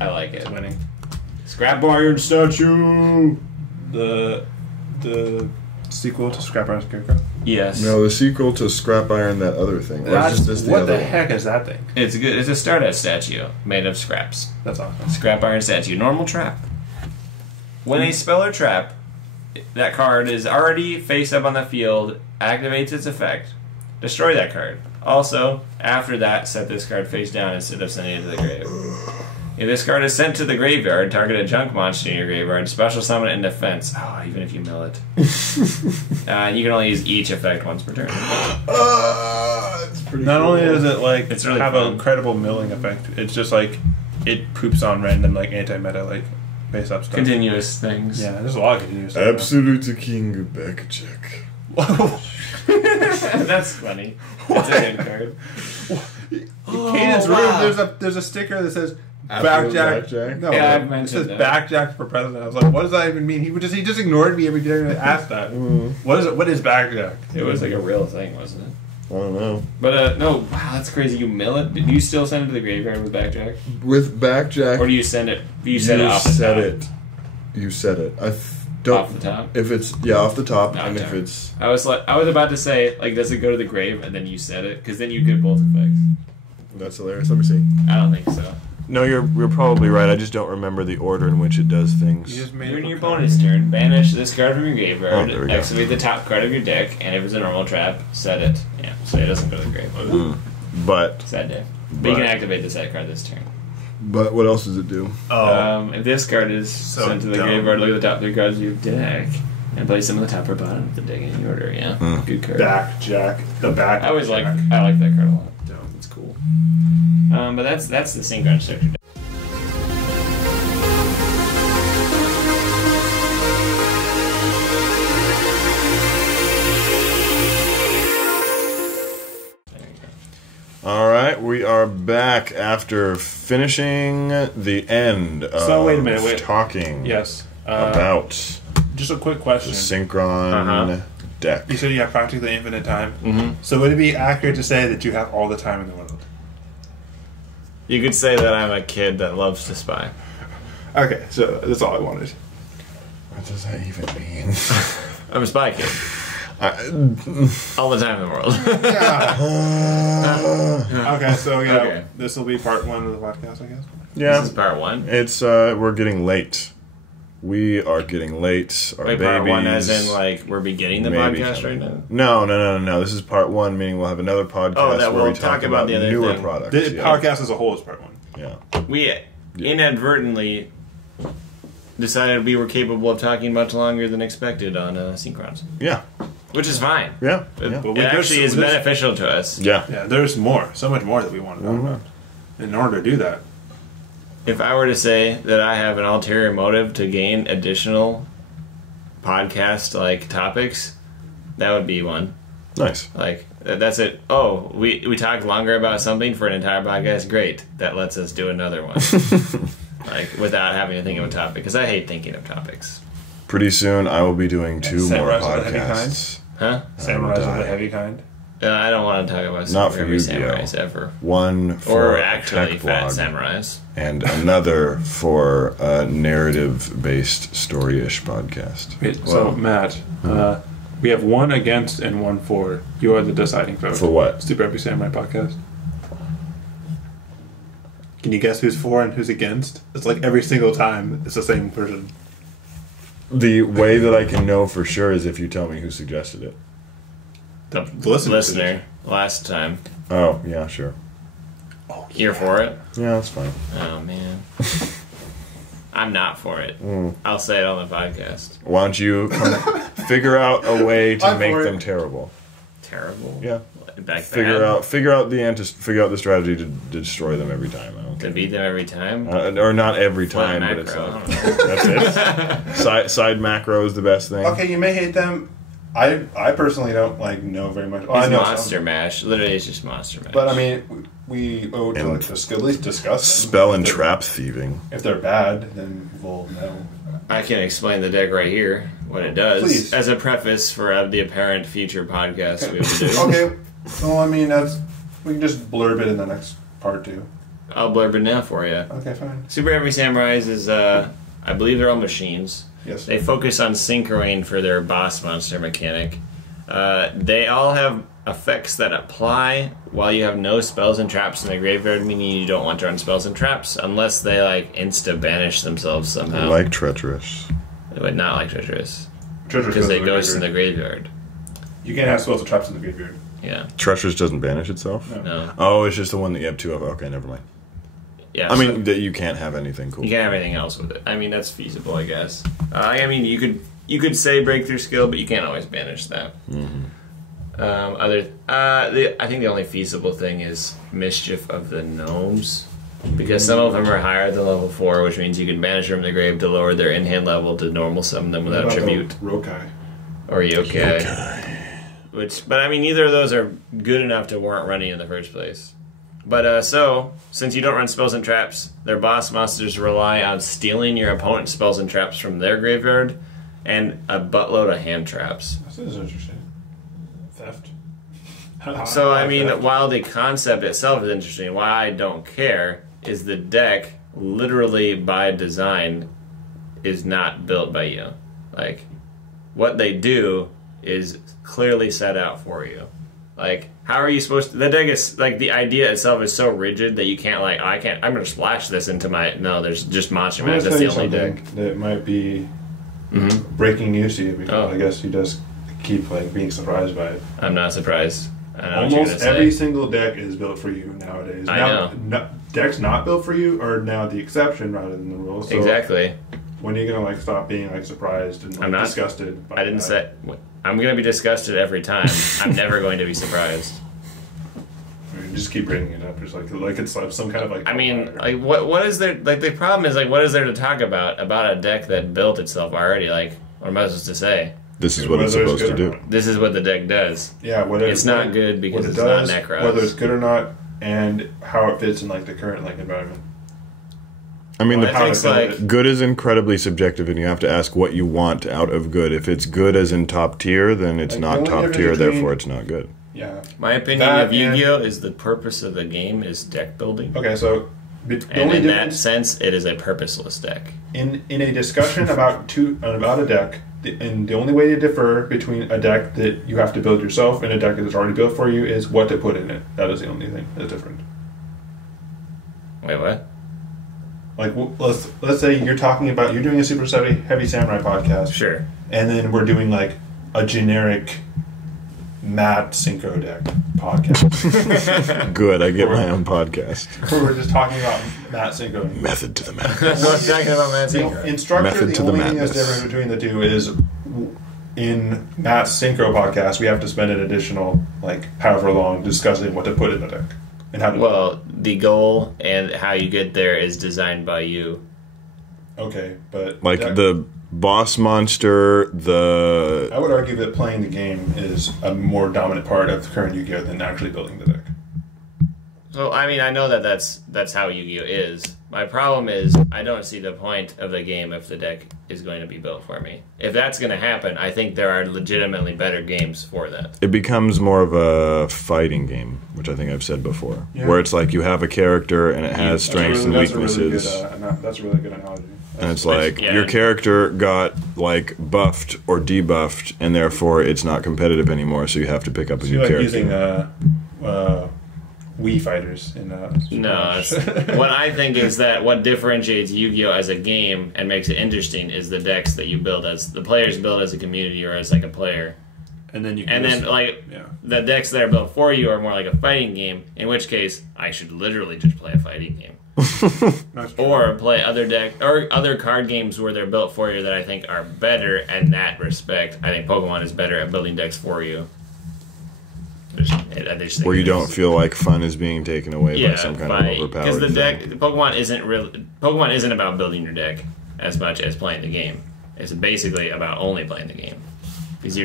I like it. Winning. Scrap Iron Statue. The sequel to Scrap Iron Scarecrow. Yes. No, the sequel to Scrap Iron, that other thing. Or is this what other the one? heck is that thing? It's good. It's a Stardust statue made of scraps. That's awesome. Scrap Iron Statue. Normal trap. When a spell or trap, that card is already face up on the field, activates its effect, destroy that card. Also, after that, set this card face down instead of sending it to the grave. If this card is sent to the graveyard, target a junk monster in your graveyard, special summon it in defense. Oh, even if you mill it. And you can only use each effect once per turn. It's pretty Not cool. only does it like It's really have fun. an incredible milling effect, it's just like it poops on random like anti-meta like face up stuff. Continuous things. Yeah, there's a lot of continuous stuff. Absolute King Backjack. That's funny. That's a good card. In Caden's room, there's a sticker that says Absolute Backjack. Backjack? No, Yeah, I've it mentioned says that. Backjack for president. I was like, what does that even mean? He just ignored me every time I asked that. What is it? What is Backjack? It was like a real thing, wasn't it? I don't know. But no, wow, that's crazy. You mill it. Do you still send it to the graveyard with Backjack, With Backjack, or do you send it? You set it off the set top. it. You set it. Don't. Off the top. If it's off the top, Not and if down. it's I was about to say, like, does it go to the grave and then you set it? Because then you get both effects. that's hilarious. Let me see. I don't think so. No, you're probably right. I just don't remember the order in which it does things. You just made During up a your card. bonus turn, banish this card from your Oh, graveyard, there we go. activate the top card of your deck, and if it's a normal trap, set it. Yeah, so it doesn't go to the grave. But Sad day. But you can activate the set card this turn. what else does it do? If this card is sent to the dumb. graveyard, look at the top 3 cards of your deck and place them on the top or bottom of the deck in any order. Yeah, good card. Backjack. The back. I like that card a lot. It's cool. But that's the Synchron structure. All right, we are back after finishing the end of So, wait a minute, wait. talking Yes. about Just a quick the question. Synchron deck. You said you have practically infinite time. Mm-hmm. So would it be accurate to say that you have all the time in the world? You could say that I'm a kid that loves to spy. Okay, so that's all I wanted. What does that even mean? I'm a spy kid. All the time in the world. Okay, so yeah, Okay. this will be part 1 of the podcast, I guess. Yeah, This is part 1. it's we're getting late. We are getting late. Our Wait, babies. part one as in, like, we're beginning the maybe podcast right coming. now? No. This is part one, meaning we'll have another podcast that where we'll we talk talk about the other newer thing. products. The yeah. podcast as a whole is part one. Yeah. We inadvertently decided we were capable of talking much longer than expected on Synchrons. Yeah. Which is fine. Yeah. It, Yeah. it actually is beneficial to us. Yeah. Yeah, there's more. So much more that we want to talk about. In order to do that. If I were to say that I have an ulterior motive to gain additional podcast like topics, that would be one. Nice. Like that's it. Oh, we talked longer about something for an entire podcast. Great, that lets us do another one. Like without having to think of a topic, because I hate thinking of topics. Pretty soon I will be doing 2 more Samurais of the heavy podcasts. Huh? Samurais of the heavy kind. I don't want to talk about Not for every Yugioh. samurais ever. One for Or a actually tech fat blog, samurais. and another for a narrative-based story-ish podcast. Wait, so, Matt, we have 1 against and 1 for. You are the deciding vote. For what? Super Epic Samurai podcast. Can you guess who's for and who's against? It's like every single time it's the same person. The way that I can know for sure is if you tell me who suggested it. The listener. last time. Oh, yeah, sure. You're for it? Yeah, that's fine. Oh, man. I'm not for it. I'll say it on the podcast. Why don't you figure out a way to I'm make for it. them terrible? Terrible? Yeah. Back Figure out the strategy to destroy them every time. I don't To beat them every time? or not every Flat time, but it's macro, like I don't know. that's it. Side macro is the best thing. Okay, you may hate them. I personally don't know very much. Well, I It's know Monster some, Mash. Literally, it's just Monster Mash. but I mean, we owe to And at least discuss them. Spell and If they're- trap thieving. If they're bad, then we'll know. I can explain the deck right here, what it does, Please. as a preface for the apparent future podcast we will do. Okay, well, I mean, we can just blurb it in the next part too. I'll blurb it now for you. Okay, fine. Super Heavy Samurais is, I believe they're all machines. Yes. They focus on Synchron for their boss monster mechanic. They all have effects that apply while you have no spells and traps in the graveyard, meaning you don't want to run spells and traps unless they like insta-banish themselves somehow. Like treacherous. They would not like Treacherous. Treasure Because spells they in the ghost in the graveyard. graveyard. You can't have spells and traps in the graveyard. Yeah. Treacherous doesn't banish itself? No. Oh, it's just the one that you have 2 of. Okay, never mind. Yeah. I mean, that you can't have anything cool. You can't have anything else with it. I mean, that's feasible, I guess. I mean, you could say breakthrough skill, but you can't always banish that. I think the only feasible thing is Mischief of the Gnomes, because some of them are higher than level 4, which means you can banish them from the grave to lower their in-hand level to normal summon them without tribute. Rokai. Or yokai. But I mean, neither of those are good enough to warrant running in the first place. But so, since you don't run spells and traps, their boss monsters rely on stealing your opponent's spells and traps from their graveyard, and a buttload of hand traps. This is interesting. Theft. So, I mean, while the concept itself is interesting, why I don't care is the deck, literally by design, is not built by you. Like, what they do is clearly set out for you. Like, how are you supposed to... The deck is... Like, the idea itself is so rigid that you can't, like, I'm going to splash this into my... No, there's just Monster Mash. That's the only deck. That might be breaking news to you, because I guess you just keep, like, being surprised by it. I'm not surprised. I know what you're Almost gonna every say. single deck is built for you nowadays. I know. Decks not built for you are now the exception rather than the rule. So Exactly. when are you going to, like, stop being, like, surprised and, like, I'm not- disgusted by I didn't that? say... I'm going to be disgusted every time. I'm never going to be surprised. I mean, just keep bringing it up. Just like it's like some kind of, like... I mean, like, what is there... Like, the problem is, like, what is there to talk about a deck that built itself already? Like, what am I supposed to say? This is what it's Whether supposed to good or do. not. This is what the deck does. Yeah, whether It's not good because what it it's does, not Necros. whether it's good or not, and how it fits in, like, the current, like, environment. I mean, Well, the I think it's how to build like... it. good is incredibly subjective, and you have to ask what you want out of good. If it's good as in top tier, then it's Like, not the only top difference tier, between- therefore it's not good. Yeah. My opinion That of and- Yu-Gi-Oh! Is the purpose of the game is deck building. Okay, so the And only in that difference sense, it is a purposeless deck. in a discussion about a deck, and the only way to differ between a deck that you have to build yourself and a deck that's already built for you is what to put in it. That is the only thing that's different. Wait, what? Like, let's say you're doing a super heavy samurai podcast. Sure. And then we're doing like a generic Matt Synchro deck podcast. Good, I get my own podcast. Where we're just talking about Matt Synchro. Method to the madness. We're talking about Matt Synchro. In structure, Method the to the only thing that's madness. different between the two is in Matt's Synchro podcast, we have to spend an additional, like, however long discussing what to put in the deck. And how to Well, the goal and how you get there is designed by you. Okay, but... Like the boss monster, I would argue that playing the game is a more dominant part of the current Yu-Gi-Oh! Than actually building the deck. So, I mean, I know that that's how Yu-Gi-Oh! Is. My problem is, I don't see the point of the game if the deck is going to be built for me. If that's going to happen, I think there are legitimately better games for that. it becomes more of a fighting game, which I think I've said before. Yeah. Where it's like you have a character and it has strengths and weaknesses. That's a really good analogy. And it's like, Yeah. your character got, like, buffed or debuffed, and therefore it's not competitive anymore, so you have to pick up a So new you like character. using Wii fighters in No, what I think is that what differentiates Yu-Gi-Oh! As a game and makes it interesting is the decks that you build as the players build as a community or as like a player. And then you can And then like yeah. the decks that are built for you are more like a fighting game, in which case I should literally just play a fighting game. That's true. Or play other card games where they're built for you that I think are better in that respect. I think Pokemon is better at building decks for you. I just think Where you it don't is. feel like fun is being taken away by some kind of overpowered because the deck thing. Pokemon isn't about building your deck as much as playing the game. It's basically about only playing the game because the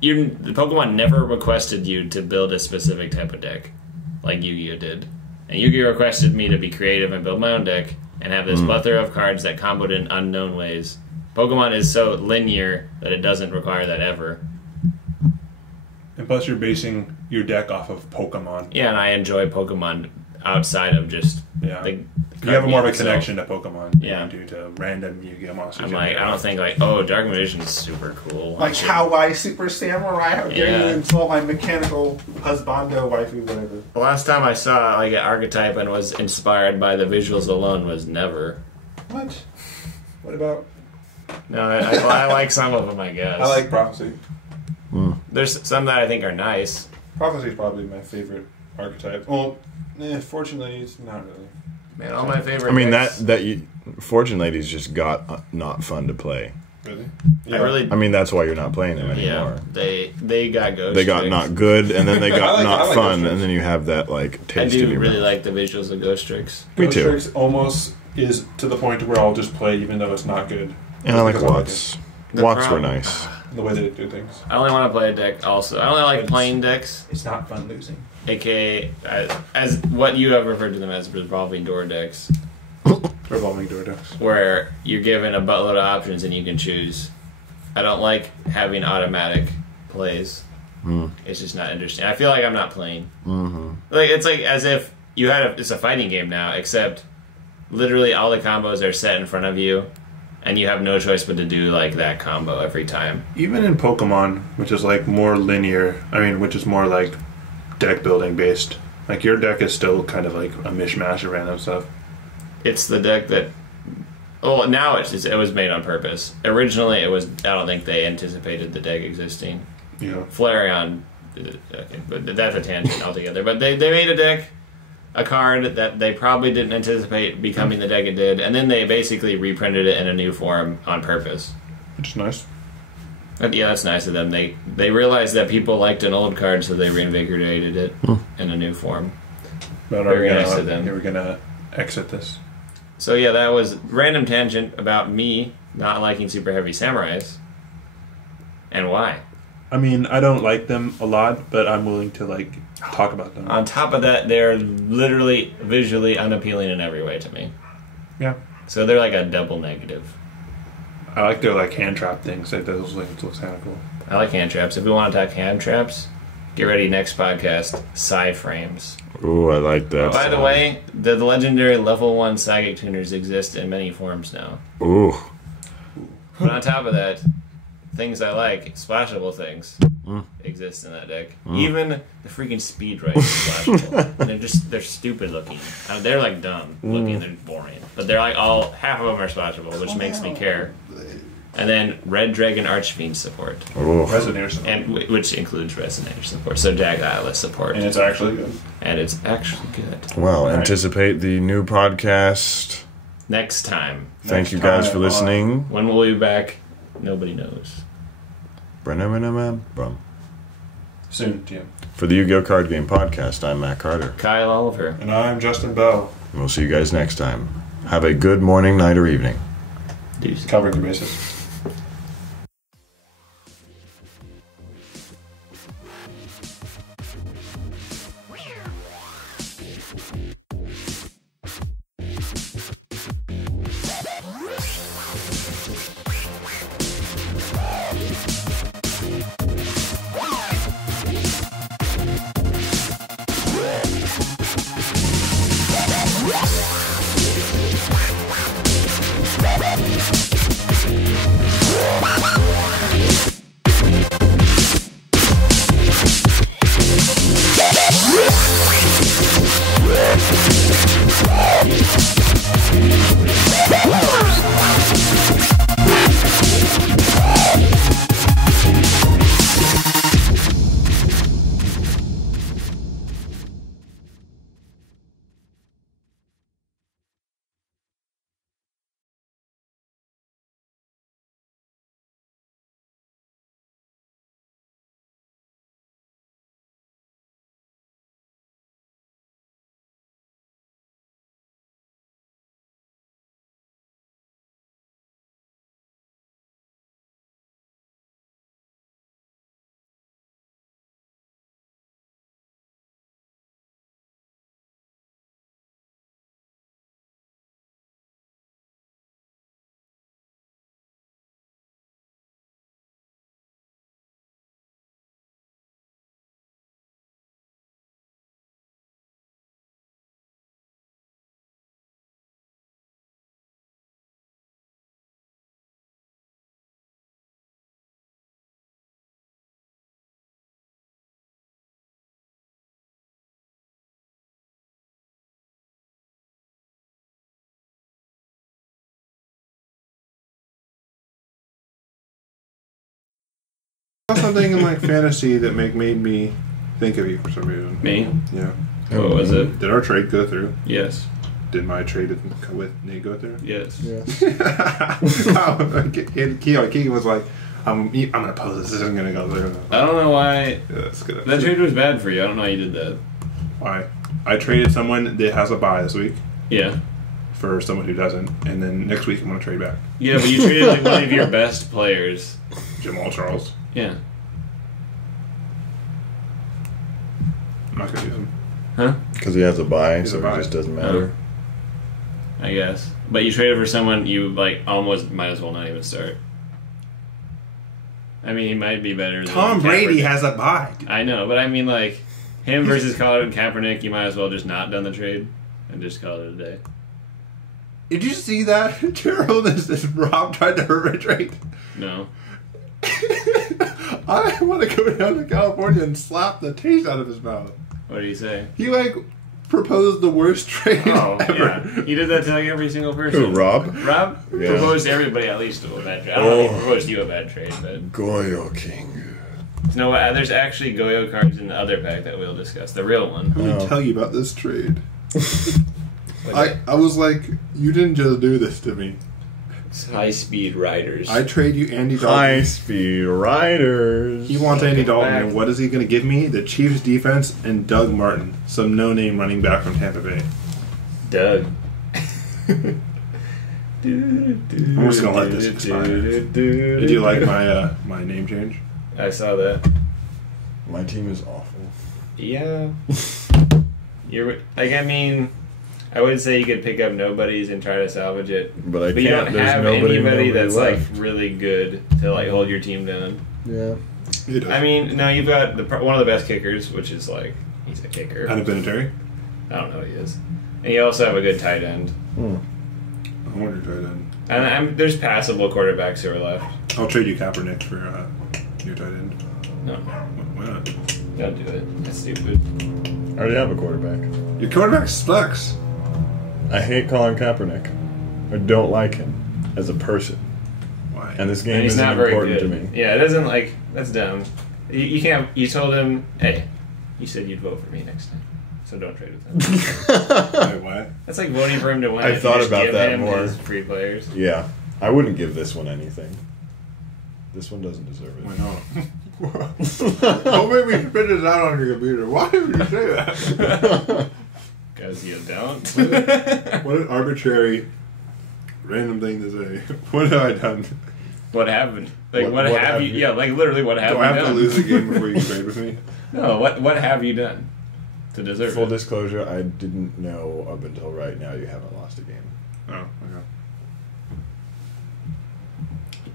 Pokemon never requested you to build a specific type of deck like Yu-Gi-Oh did, and Yu-Gi-Oh requested me to be creative and build my own deck and have this plethora of cards that comboed in unknown ways. Pokemon is so linear that it doesn't require that ever. And plus, you're basing your deck off of Pokemon. Yeah, and I enjoy Pokemon outside of just Yeah. the You have more of a itself. connection to Pokemon Yeah. than you do to random Yu-Gi-Oh monsters. I'm like, I don't think like, oh, Dark Magician is super cool. Like Kawaii Super Samurai, how dare Yeah. you insult my mechanical husbando waifu, whatever. The last time I saw like an archetype and was inspired by the visuals alone was never. What? What about... No, I like some of them, I guess. I like Prophecy. There's some that I think are nice. Prophecy is probably my favorite archetype. Well, fortunately, it's not really. Man, all my favorite. I mean, decks- Fortune Ladies just got not fun to play. Really? I really. I mean, that's why you're not playing them Yeah, anymore. they got ghost. They got tricks. not good, and then they got I not like fun, Ghost and then you have that, like, I taste in do your really mouth. like the visuals of Ghost Tricks. Me Ghost too. Tricks almost is to the point where I'll just play even though it's not good. And I like Because Watts. The Watts were problem- nice. The way they do things. I only want to play a deck. Also, I only like playing decks, It's not fun losing. aka as what you have referred to them as revolving door decks, Revolving door decks. where you're given a buttload of options and you can choose. I don't like having automatic plays. It's just not interesting. I feel like I'm not playing. Like it's like as if you had it's a fighting game now, except literally all the combos are set in front of you, and you have no choice but to do like that combo every time. Even in Pokemon, which is like more linear, which is more like deck building based, like your deck is still kind of like a mishmash of random stuff. It's the deck that. Well, now it was made on purpose. Originally, it was. I don't think they anticipated the deck existing. You know, Flareon, okay, but that's a tangent altogether. But they made a deck, a card that they probably didn't anticipate becoming the deck it did, and then they basically reprinted it in a new form on purpose. which is nice. But yeah, that's nice of them. They realized that people liked an old card, so they reinvigorated it in a new form. But Very nice of them. We're gonna exit this. So yeah, that was random tangent about me not liking super heavy samurais, and why. I mean, I don't like them a lot, but I'm willing to like talk about them. On top of that, they're literally visually unappealing in every way to me. Yeah, So they're like a double negative. I like their like hand trap things. Like those looks kind of cool. I like hand traps. If we want to talk hand traps, get ready next podcast. Side frames. Ooh, I like that. By the way, the legendary level 1 Psychic tuners exist in many forms now. Ooh. But on top of that, things I like, splashable things. exists in that deck. Even the freaking speed riders are splashable. They're stupid looking. They're like dumb looking. They're boring. But they're like half of them are splashable, which makes me care. And then Red Dragon Archfiend support. Resonator support. And which includes Resonator support. So Jag Atlas support. And it's actually good. And it's actually good. Well, anticipate the new podcast Next time. Thank you guys for listening. When we'll be back, nobody knows. Soon, TM. For the Yu-Gi-Oh! Card Game Podcast, I'm Matt Carter. Kyle Oliver. And I'm Justen Bell. And we'll see you guys next time. Have a good morning, night, or evening. Covering your bases. Something in like fantasy that made me think of you for some reason. Me? Yeah. What was it? Did our trade go through? Yes. Did my trade with Nate go through? Yes. Keegan was like, I'm gonna post this. This isn't gonna go through. I don't know why. Yeah, that's good. That trade was bad for you. I don't know why you did that. Why? I traded someone that has a buy this week Yeah. for someone who doesn't, and then next week I'm gonna trade back. Yeah, but you traded like one of your best players. Jamal Charles. Yeah. I'm not gonna use him. Huh? Because he has a buy, He's so a buy. it just doesn't matter. I guess. But you traded for someone you like almost might as well not even start. I mean, he might be better than Tom Brady Kaepernick. has a buy. I know, but I mean, like, him versus Colin Kaepernick, you might as well just not done the trade and just call it a day. Did you see that? Gerald, this Rob tried to hurt my trade. No. I want to go down to California and slap the taste out of his mouth. What did he say? He like proposed the worst trade Oh, ever. yeah. He did that to like every single person. Who, Rob? Rob Yeah. proposed to everybody at least a bad trade. I don't know if he proposed you a bad trade, but... Goyo King. No, there's actually Goyo cards in the other pack that we'll discuss. The real one. Let me tell you about this trade. I was like, you didn't just do this to me. High-speed riders. I trade you Andy Dalton. High Speed Riders. He wants Andy Dalton, back. and what is he going to give me? The Chiefs defense and Doug Martin, some no-name running back from Tampa Bay. Doug. I'm just going to let this expire. Did you like my name change? I saw that. My team is awful. Yeah. You're like, I mean, I would say you could pick up nobodies and try to salvage it, But I but you can't. don't There's have nobody anybody that's left. like really good to like hold your team down. Yeah. I mean, no, you've got one of the best kickers, which is like he's a kicker. Out of Vinatieri? I don't know what he is, and you also have a good tight end. I wonder if I did. And there's passable quarterbacks who are left. I'll trade you Kaepernick for your tight end. No. Why not? Don't do it. That's stupid. I already have a quarterback. Your quarterback sucks. I hate Colin Kaepernick. I don't like him as a person. Why? And this And game he's isn't not very important good. to me. Yeah, it doesn't like. That's dumb. You can't. You told him, hey, you said you'd vote for me next time, so don't trade with him. Wait, what? That's like voting for him to win. I if thought you just about give that him more. his free players. Yeah. I wouldn't give this one anything. This one doesn't deserve it. Why not? Don't make me spit this out on your computer. Why would you say that? Because you don't. What an arbitrary, random thing to say. What have I done? What happened? Like, What what have you? you- Yeah, like literally, what have Do you I have done? to lose a game before you trade with me? No, what have you done to deserve Full it? disclosure, I didn't know up until right now you haven't lost a game. Oh, okay.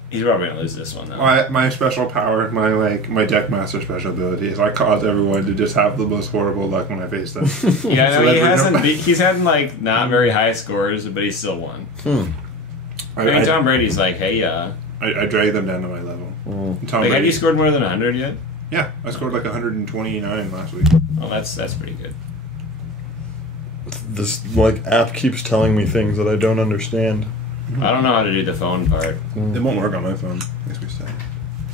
He's probably gonna lose this one though. My special power, my deck master special ability is I cause everyone to just have the most horrible luck when I face them. Yeah, no, So he that hasn't. He's had like not very high scores, but he's still won. I mean, Tom Brady's like, hey, I drag them down to my level. Tom like, have Brady, you scored more than 100 yet? yeah, I scored like 129 last week. Oh, that's pretty good. This app keeps telling me things that I don't understand. I don't know how to do the phone part. It won't work on my phone. Makes me sad.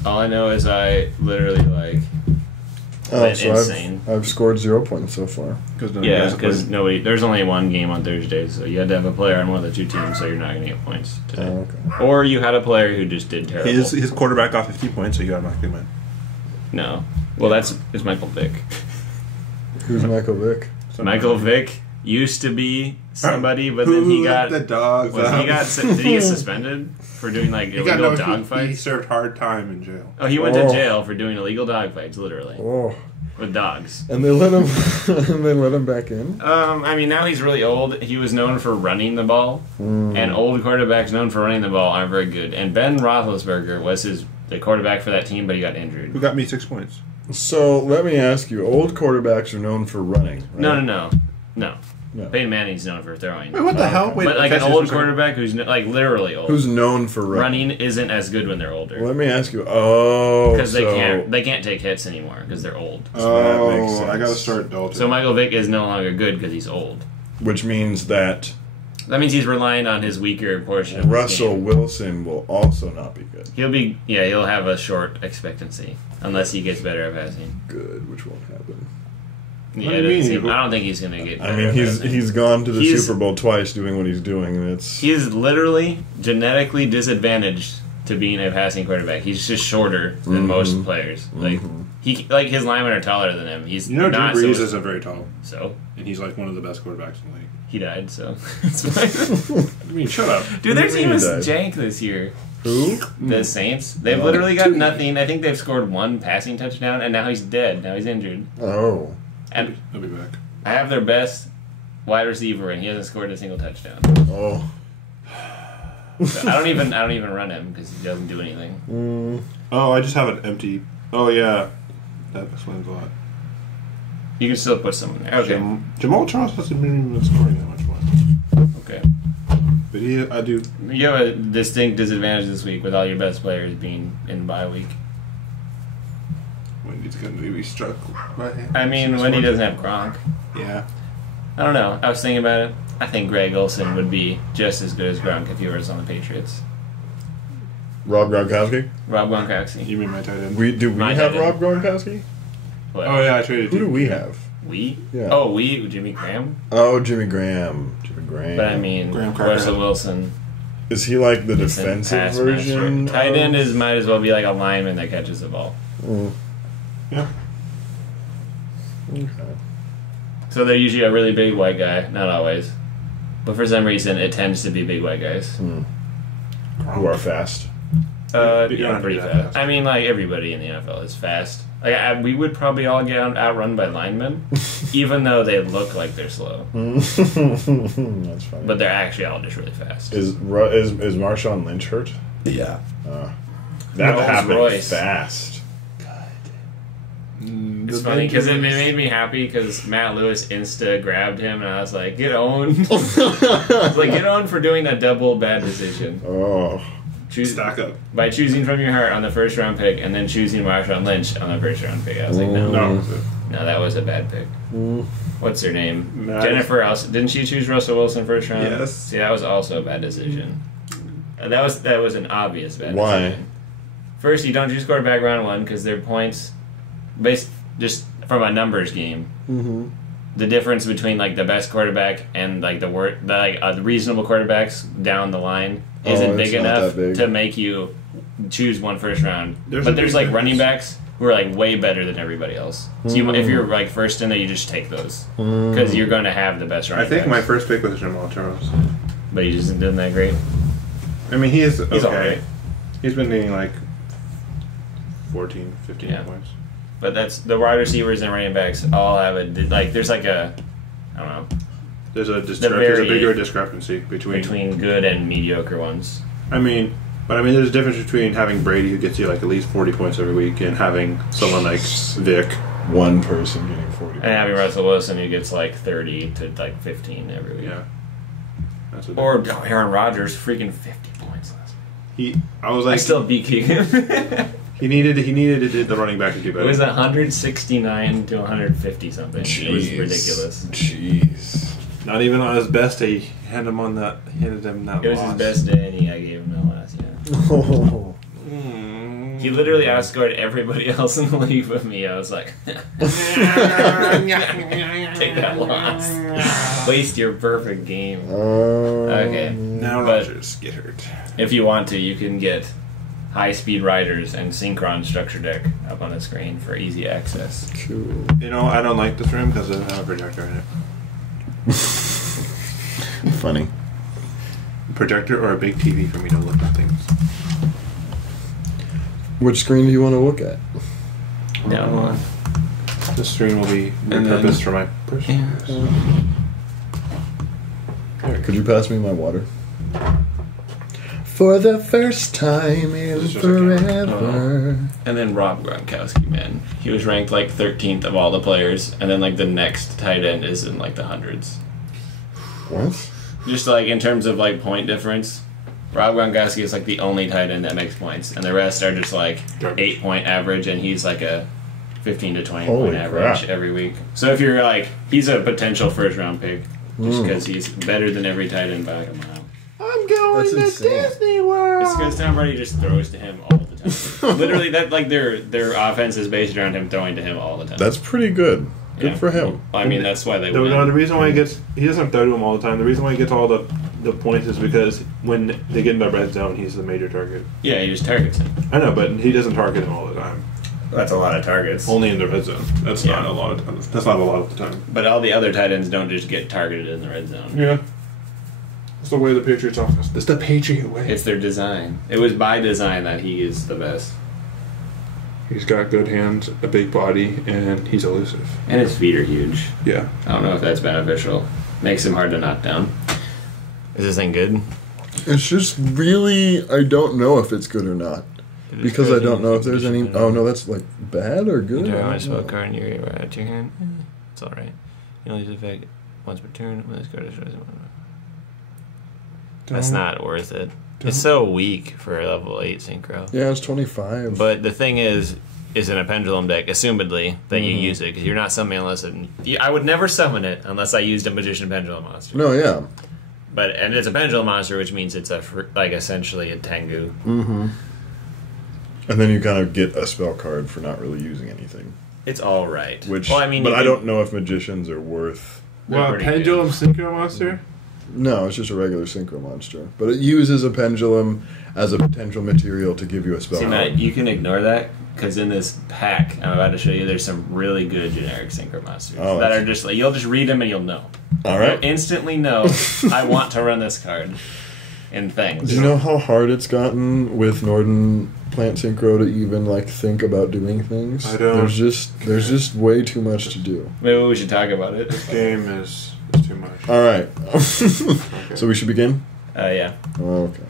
All I know is I literally like. Oh, went so insane. I've scored 0 points so far. Yeah, because nobody. There's only one game on Thursdays, so you had to have a player on one of the two teams, so you're not gonna get points today. Oh, okay. Or you had a player who just did terrible. His quarterback got 50 points, so you automatically win. No. Well, it's Michael Vick. Who's Michael Vick? Michael Vick used to be somebody, but then he got. the dogs. Did he get suspended for doing like illegal dog He fights? served hard time in jail. Oh, he went to jail for doing illegal dog fights, literally, Oh, with dogs. and they let him. And they let him back in. I mean, now he's really old. He was known for running the ball, and old quarterbacks known for running the ball aren't very good. And Ben Roethlisberger was the quarterback for that team, but he got injured. Who got me 6 points? So let me ask you: old quarterbacks are known for running. Right? No. Peyton Manning's known for throwing. Wait, what the hell? Wait, But like an old quarterback who's like literally old. Who's known for running? Running isn't as good when they're older. Let me ask you. Oh, Because so they can't take hits anymore because they're old. that makes Oh, sense. I gotta start Dalton. So Michael Vick is no longer good because he's old. which means that That means he's relying on his weaker portion of his Russell game. Wilson will also not be good. He'll have a short expectancy unless he gets better at passing. Good, which won't happen. Yeah, do it you doesn't mean? seem, I don't think he's gonna get. I better mean, at he's passing. gone to the He's- Super Bowl twice doing what he's doing, and it's He's literally genetically disadvantaged to being a passing quarterback. He's just shorter than most players. Like his linemen are taller than him. He's You know, Drew not Brees so. isn't very tall, So and he's like one of the best quarterbacks in the league. he died. So it's fine. I mean, shut up. Dude, their What do you team mean is he died? jank this year. who? The Saints. They've literally got nothing. I think they've scored one passing touchdown, and now he's dead. Now he's injured. Oh, And He'll be back. I have their best wide receiver, and he hasn't scored a single touchdown. oh. So I don't even run him because he doesn't do anything. Oh, I just have an empty. Oh yeah, that explains a lot. You can still put someone there. Okay. Jamal Charles hasn't been even scoring that much more. Okay. But I do. You have a distinct disadvantage this week with all your best players being in bye week. Wendy's gonna be struck by him. I mean, when he doesn't have Gronk. Yeah. I don't know. I was thinking about it. I think Greg Olsen would be just as good as Gronk if he was on the Patriots. Rob Gronkowski. Rob Gronkowski. You mean my tight end? We My have tight Rob Gronkowski? What? Oh yeah, I traded. Who do Jimmy. we have? We? Yeah. Oh, we? Jimmy Graham? Oh, Jimmy Graham. Jimmy Graham. But I mean, Graham Cracker. Russell Wilson. is he like the Decent defensive pass version? master. Tight end of- might as well be like a lineman that catches the ball. Yeah. Okay. So they're usually a really big white guy. Not always. But for some reason, it tends to be big white guys. Who are fast? But you're Yeah, not pretty that fast. fast. I mean, like, everybody in the NFL is fast. Like, we would probably all get outrun by linemen, even though they look like they're slow. That's funny. But they're actually all just really fast. Is Marshawn Lynch hurt? Yeah. That Rolls happened Royce. fast. It's funny because it made me happy because Matt Lewis insta grabbed him and I was like, get owned. I was like, get owned for doing a double bad decision. Oh, Stack up. By choosing from your heart on the first round pick, and then choosing Marshawn Lynch on the first round pick. I was like, no, No. that was a bad pick. What's her name? Jennifer. Didn't she choose Russell Wilson first round? Yes. See, that was also a bad decision. That was an obvious bad Why? decision. First, you don't choose quarterback round 1 because their points, based just from a numbers game. Mm-hmm. The difference between like the best quarterback and like the reasonable quarterbacks down the line isn't big it's not enough that big. to make you choose one first round. There's but a there's big like difference. running backs who are like way better than everybody else. So if you're like first in there, you just take those because you're going to have the best running I think backs. my first pick was Jamal Charles. But he just isn't that great. I mean, he's okay. alright. He's been getting like 14, 15 Yeah. points. But that's the wide receivers and running backs all have there's like a I don't know There's a very- bigger discrepancy between. good and mediocre ones. I mean, there's a difference between having Brady who gets you like at least 40 points every week and having someone like Vic. One person getting 40. And having Russell Wilson who gets like 30 to like 15 every week. Yeah. That's a Or difference. Aaron Rodgers, freaking 50 points last week. I was like, I still beat Keegan. he needed to do the running back to do It better. was 169 to 150 something. It was ridiculous. Jeez. Not even on his best day. Handed him that It was loss. his best day, and I gave him that last year. Oh. He literally outscored everybody else in the league with me. I was like, take that loss. Waste your perfect game. Okay. Now But- Rodgers get hurt. If you want to, you can get high-speed riders and Synchron structure deck up on the screen for easy access. Cool. You know, I don't like this room because it doesn't have a projector in it. Funny. Projector or a big TV for me to look at things. Which screen do you want to look at? Down one. This screen will be And then- repurposed for my personal use. Could you pass me my water? For the first time in This is just a camera. forever. And then Rob Gronkowski, man. He was ranked like 13th of all the players, and then like the next tight end is in like the hundreds. What? Just like in terms of like point difference, Rob Gronkowski is like the only tight end that makes points, and the rest are just like Garbage. 8-point average, and he's like a 15 to 20 Holy point average crap. every week. So if you're like, he's a potential first round pick, just because he's better than every tight end by like a mile. I'm going That's to insane. Disney World. It's because Tom Brady just throws to him all the time. Literally, that like their offense is based around him throwing to him all the time. That's pretty good. Good Yeah. for him. I mean, that's why they The win. reason why he doesn't throw to him all the time. The reason why he gets all the points is because when they get in the red zone, he's the major target. Yeah, he just targets him. I know, but he doesn't target him all the time. That's a lot of targets. Only in the red zone. That's Yeah. not a lot of time. That's not a lot of the time. But all the other tight ends don't just get targeted in the red zone. Yeah. That's the way the Patriots offense. That's the Patriot way. It's their design. It was by design that he is the best. He's got good hands, a big body, and he's elusive. And his feet are huge. Yeah. I don't know if that's beneficial. Makes him hard to knock down. Is this thing good? It's just really, I don't know if it's good or not. Because I don't know if there's any. Oh no, that's like bad or good. I don't know. card in your right at your hand. It's alright. You only use the effect once per turn when this card is chosen. That's not worth it. It's so weak for a level 8 synchro. Yeah, it's 25. But the thing is in a pendulum deck, assumedly, that you use it, because you're not summoning unless I would never summon it unless I used a Magician Pendulum monster. No, yeah. And it's a pendulum monster, which means it's essentially a Tengu. Mm-hmm. And then you kind of get a spell card for not really using anything. It's all right. Which, well, I mean, but you I can- don't know if magicians are worth. They're Well, pretty pendulum good. synchro monster. No, it's just a regular synchro monster. But it uses a pendulum as a potential material to give you a spell See, card. Matt, you can ignore that because in this pack I'm about to show you, there's some really good generic synchro monsters Oh, that that's- are just like you'll just read them and you'll know. All right. You'll instantly know I want to run this card in things. Do you know how hard it's gotten with Nordon Plant Synchro to even like think about doing things? I don't. There's just way too much to do. Maybe we should talk about it. This game is too much. All right. So we should begin. Yeah. Okay.